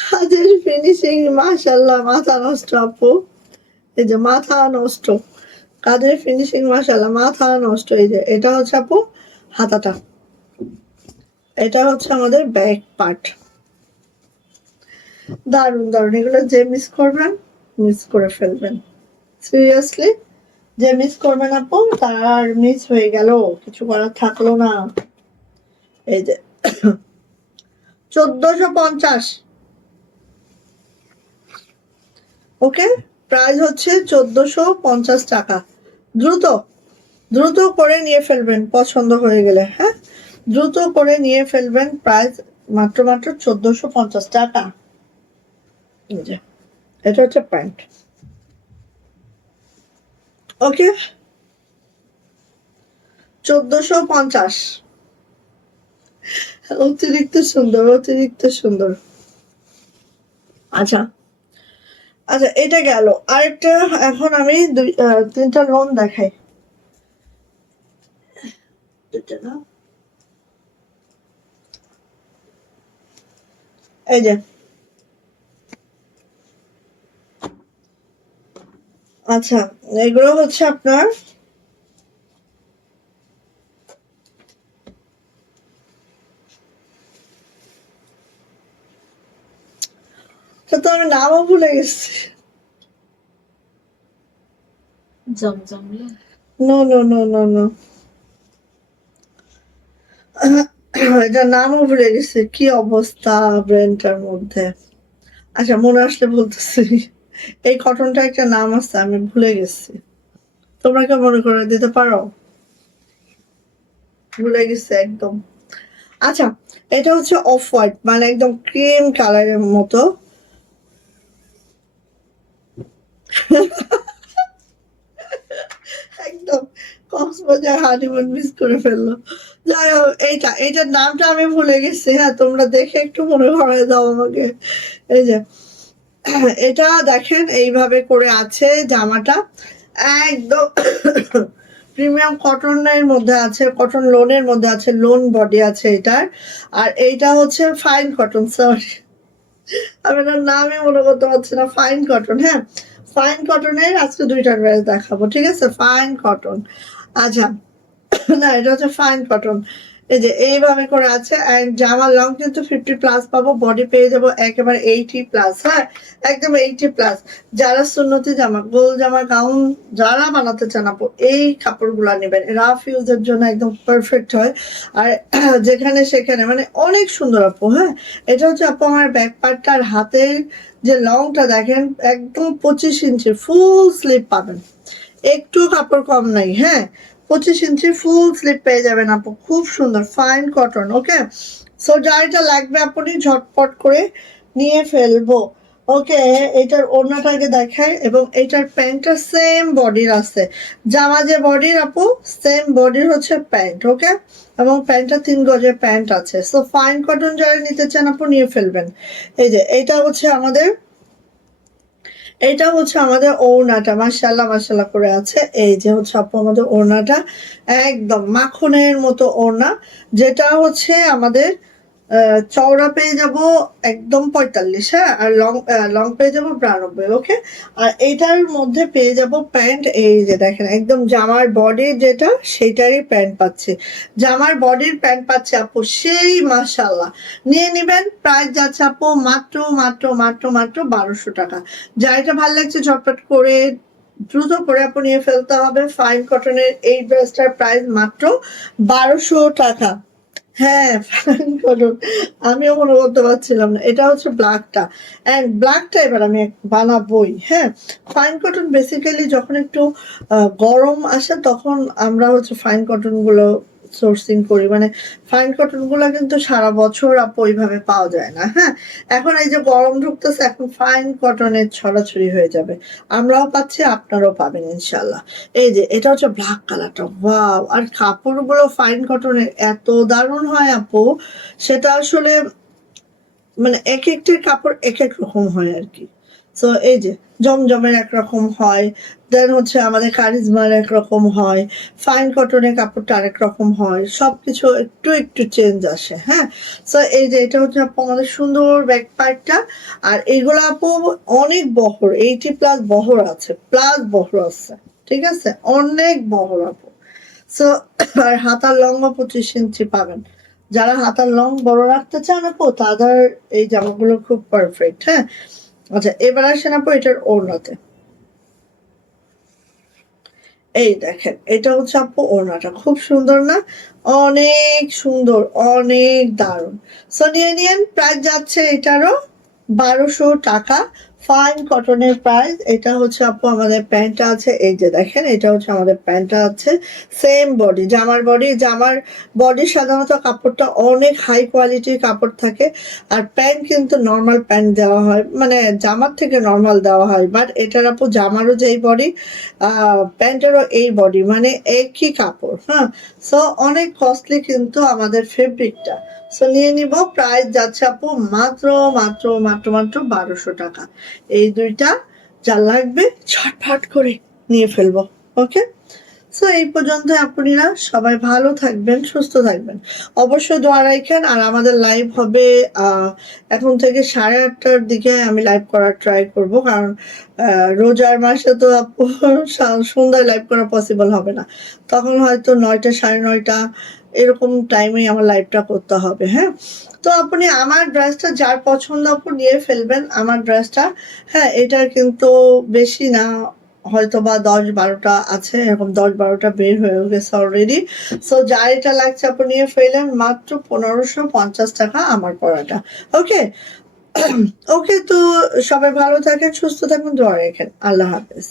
কাজের ফিনিশিং, মাশাআল্লাহ, মাথা নষ্ট আপু। এই যে মাথা নষ্ট, কাজের ফিনিশিং মাশাআল্লাহ, মাথা নষ্ট। এই যে এটা হচ্ছে আপু হাতাটা, এটা হচ্ছে আমাদের ব্যাক পার্ট। দারুন দারুন, এগুলো যে মিস করবেন মিস করে ফেলবেন, সিরিয়াসলি যে মিস করবেন আপু তার মিস হয়ে গেল, কিছু করার থাকলো না। এই যে 1450, ওকে, প্রাইস হচ্ছে 1450 টাকা। দ্রুত দ্রুত করে নিয়ে ফেলবেন পছন্দ হয়ে গেলে, হ্যাঁ, দ্রুত করে নিয়ে ফেলবেন। প্রাইস মাত্র মাত্র 1450 টাকা। এই যে এটা হচ্ছে প্যান্ট, ওকে, 1450, অতিরিক্ত সুন্দর, অতিরিক্ত সুন্দর। আচ্ছা আচ্ছা, এটা গেল। আরেকটা, এখন আমি তিনটা লোন দেখাই, দুইটা না, এই যে আচ্ছা, এগুলো হচ্ছে আপনার তো আমি নামও ভুলে গেছি। জমজম no no no no no, এটা নামও ভুলে গেছি, কি অবস্থা ব্রেনটার মধ্যে। আচ্ছা মনে আসলে বলতেছি, এই কটনটা একটা নাম আছে, আমি ভুলে গেছি, তোমরা কি মনে করে দিতে পারো? ভুলে গেছি একদম। আচ্ছা, এটা হচ্ছে অফ হোয়াইট, মানে একদম ক্রিম কালারের মতো। একদম কক্সবাজার হানিমুন মিস করে ফেললো। যাই হোক, এইটার নামটা আমি ভুলে গেছি, হ্যাঁ, তোমরা দেখে একটু মনে করায় দাও আমাকে। এই যে এটা দেখেন এইভাবে করে আছে জামাটা, একদম প্রিমিয়াম কটনের মধ্যে আছে, কটন লোনের মধ্যে আছে, লোন বডি আছে এটার। আর এইটা হচ্ছে ফাইন কটন, সরি আমি এটার নামই মনে করতে পারছি না, ফাইন কটন, হ্যাঁ, ফাইন কটনের আজকে দুইটা ড্রেস দেখাবো, ঠিক আছে, ফাইন কটন। আচ্ছা, না এটা হচ্ছে ফাইন কটন। এই যে এইভাবে করে আছে, এন্ড জামার লং কিন্তু 50+ পাবো, বডি পেয়ে যাবো একেবারে 80+, হ্যাঁ, একদম 80+। যারা সুন্নতি জামা, গোল জামা, গাউন যারা বানাতে চান আপু এই কাপড়গুলা নেবেন, রাফ ইউজের জন্য একদম পারফেক্ট হয়। আর যেখানে সেখানে মানে অনেক সুন্দর আপু, হ্যাঁ। এটা হচ্ছে আপু আমার ব্যাক পার্টটা, আর হাতের যে লংটা দেখেন একদম 25 ইঞ্চি ফুল স্লিভ পাবেন, একটু কাপড় কম নাই, হ্যাঁ, 25 ইঞ্চি ফুল স্লিপ পেয়ে যাবেন আপু, খুব সুন্দর ফাইন কটন, ওকে। সো যার এটা লাগবে আপনি ঝটপট করে নিয়ে ফেলবো, ওকে। এটার ওড়নাটাকে দেখায়, এবং এটার প্যান্টটা সেম বডির আছে, জামা যে বডির আপু সেম বডির হচ্ছে প্যান্ট, ওকে। এবং প্যান্টটা 3 গজের প্যান্ট আছে। সো ফাইন কটন যারা নিতে চান আপু নিয়ে ফেলবেন। এই যে এটা হচ্ছে আমাদের এটা হচ্ছে আমাদের ওড়নাটা, মাশাআল্লাহ মাশাআল্লাহ করে আছে। এই যে হচ্ছে আপু আমাদের ওড়নাটা, একদম মাখনের মতো ওড়না, যেটা হচ্ছে আমাদের চওড়া পেয়ে যাব একদম 45, হ্যাঁ, আর লং পেয়ে যাব 92, ওকে। আর এইটার মধ্যে পেয়ে যাব প্যান্ট, এই যে দেখেন একদম জামার বডি যেটা সেটারই প্যান্ট পাচ্ছে, জামার বডির প্যান্ট পাচ্ছে আপু, সেই মাশাআল্লাহ। নিয়ে নেবেন, প্রাইস যাচ্ছে আপু মাত্র মাত্র মাত্র মাত্র 1200 টাকা। যা এটা ভালো লাগছে ঝটপট করে দ্রুত করে আপু নিয়ে ফেলতে হবে। ফাইন কটনের এই ড্রেসটার প্রাইস মাত্র 1200 টাকা। হ্যাঁ, ফাইন কটন, আমিও মনে করতে পারছিলাম না। এটা হচ্ছে ব্ল্যাকটা, অ্যান্ড ব্ল্যাকটা এবার আমি বানাবোই। হ্যাঁ, ফাইন কটন বেসিক্যালি যখন একটু গরম আসে তখন আমরা হচ্ছে ফাইন কটন গুলো সোর্সিং করি, মানে ফাইন কটন গুলো কিন্তু সারা বছর আপু ওইভাবে পাওয়া যায় না। হ্যাঁ, এখন এই যে গরম ঢুকতেছে, এখন ফাইন কটনের ছড়াছড়ি হয়ে যাবে, আমরাও পাচ্ছি আপনারাও পাবেন ইনশাল্লাহ। এই যে এটা হচ্ছে ব্ল্যাক কালারটা, ওয়াও! আর কাপড়গুলো ফাইন কটনের এত দারুণ হয় আপু, সেটা আসলে মানে এক একটির কাপড় এক এক রকম হয় আর কি। সো এই যে জমজমের একরকম হয়, দেন হচ্ছে আমাদের কারিজমার একরকম হয়, ফাইন কটনের কাপড়টা আরেক রকম হয়, সবকিছু একটু একটু চেঞ্জ আসে। হ্যাঁ, সো এই যে এটা হচ্ছে আপু আমাদের সুন্দর ব্যাক পার্টটা। আর এইগুলো আপু অনেক বহর, 80+ বহর আছে, প্লাস বহর আছে, ঠিক আছে, অনেক বহর আপু। সো আর হাতার লম্বা 25 ইঞ্চি পাবেন। যারা হাতার লং বড় রাখতে চান আপু, তাদের এই জামাগুলো খুব পারফেক্ট। হ্যাঁ, আচ্ছা এবার আসেন আপু এটার ওড়নাতে। এই দেখেন এটা হচ্ছে আপু ওড়নাটা, খুব সুন্দর না? অনেক সুন্দর, অনেক দারুণ। সো নিয়ে নিয়েন, প্রাইস যাচ্ছে এটারও 1200 টাকা। ফাইন কটনের প্রাইস। এটা হচ্ছে আপু আমাদের প্যান্টটা আছে, এই যে দেখেন এটা হচ্ছে আমাদের প্যান্টটা আছে, সেম বডি, জামার বডি সাধারণত কাপড়টা অনেক হাই কোয়ালিটির কাপড় থাকে, আর প্যান্ট কিন্তু নর্মাল প্যান্ট দেওয়া হয়, মানে জামার থেকে নর্মাল দেওয়া হয়, বাট এটার আপু জামারও যেই বডি, প্যান্টেরও এই বডি, মানে একই কাপড়। হ্যাঁ, সো অনেক কস্টলি কিন্তু আমাদের ফেব্রিকটা। সো নিয়ে নিব, প্রাইস যাচ্ছে আপু মাত্র মাত্র মাত্র মাত্র 1200 টাকা। এই দুইটা যা লাগবে ঝটফট করে নিয়ে ফেলবো, ওকে। সো এই পর্যন্ত আপনারা সবাই ভালো থাকবেন, সুস্থ থাকবেন, অবশ্যই দোয়া রাখেন। আর আমাদের লাইভ হবে এখন থেকে 8:30টার দিকে আমি লাইভ করার ট্রাই করব, কারণ রোজার মাসে তো আপু সন্ধ্যায় লাইভ করা পসিবল হবে না, তখন হয়তো 9টা 9:30 এরকম টাইমে আমার লাইভটা করতে হবে। হ্যাঁ, তো আপনি আমার ড্রেসটা যার পছন্দ আপু নিয়ে ফেলবেন আমার ড্রেসটা। হ্যাঁ, এটার কিন্তু বেশি না, হয়তো বা 10-12টা আছে, এরকম 10-12টা বের হয়ে গেছে অলরেডি। সো যার এটা লাগছে আপনি নিয়ে ফেলেন, মাত্র 1550 টাকা আমার পড়াটা, ওকে। ওকে, তো সবাই ভালো থাকেন, সুস্থ থাকুন, দোয়া রাখেন, আল্লাহ হাফেজ।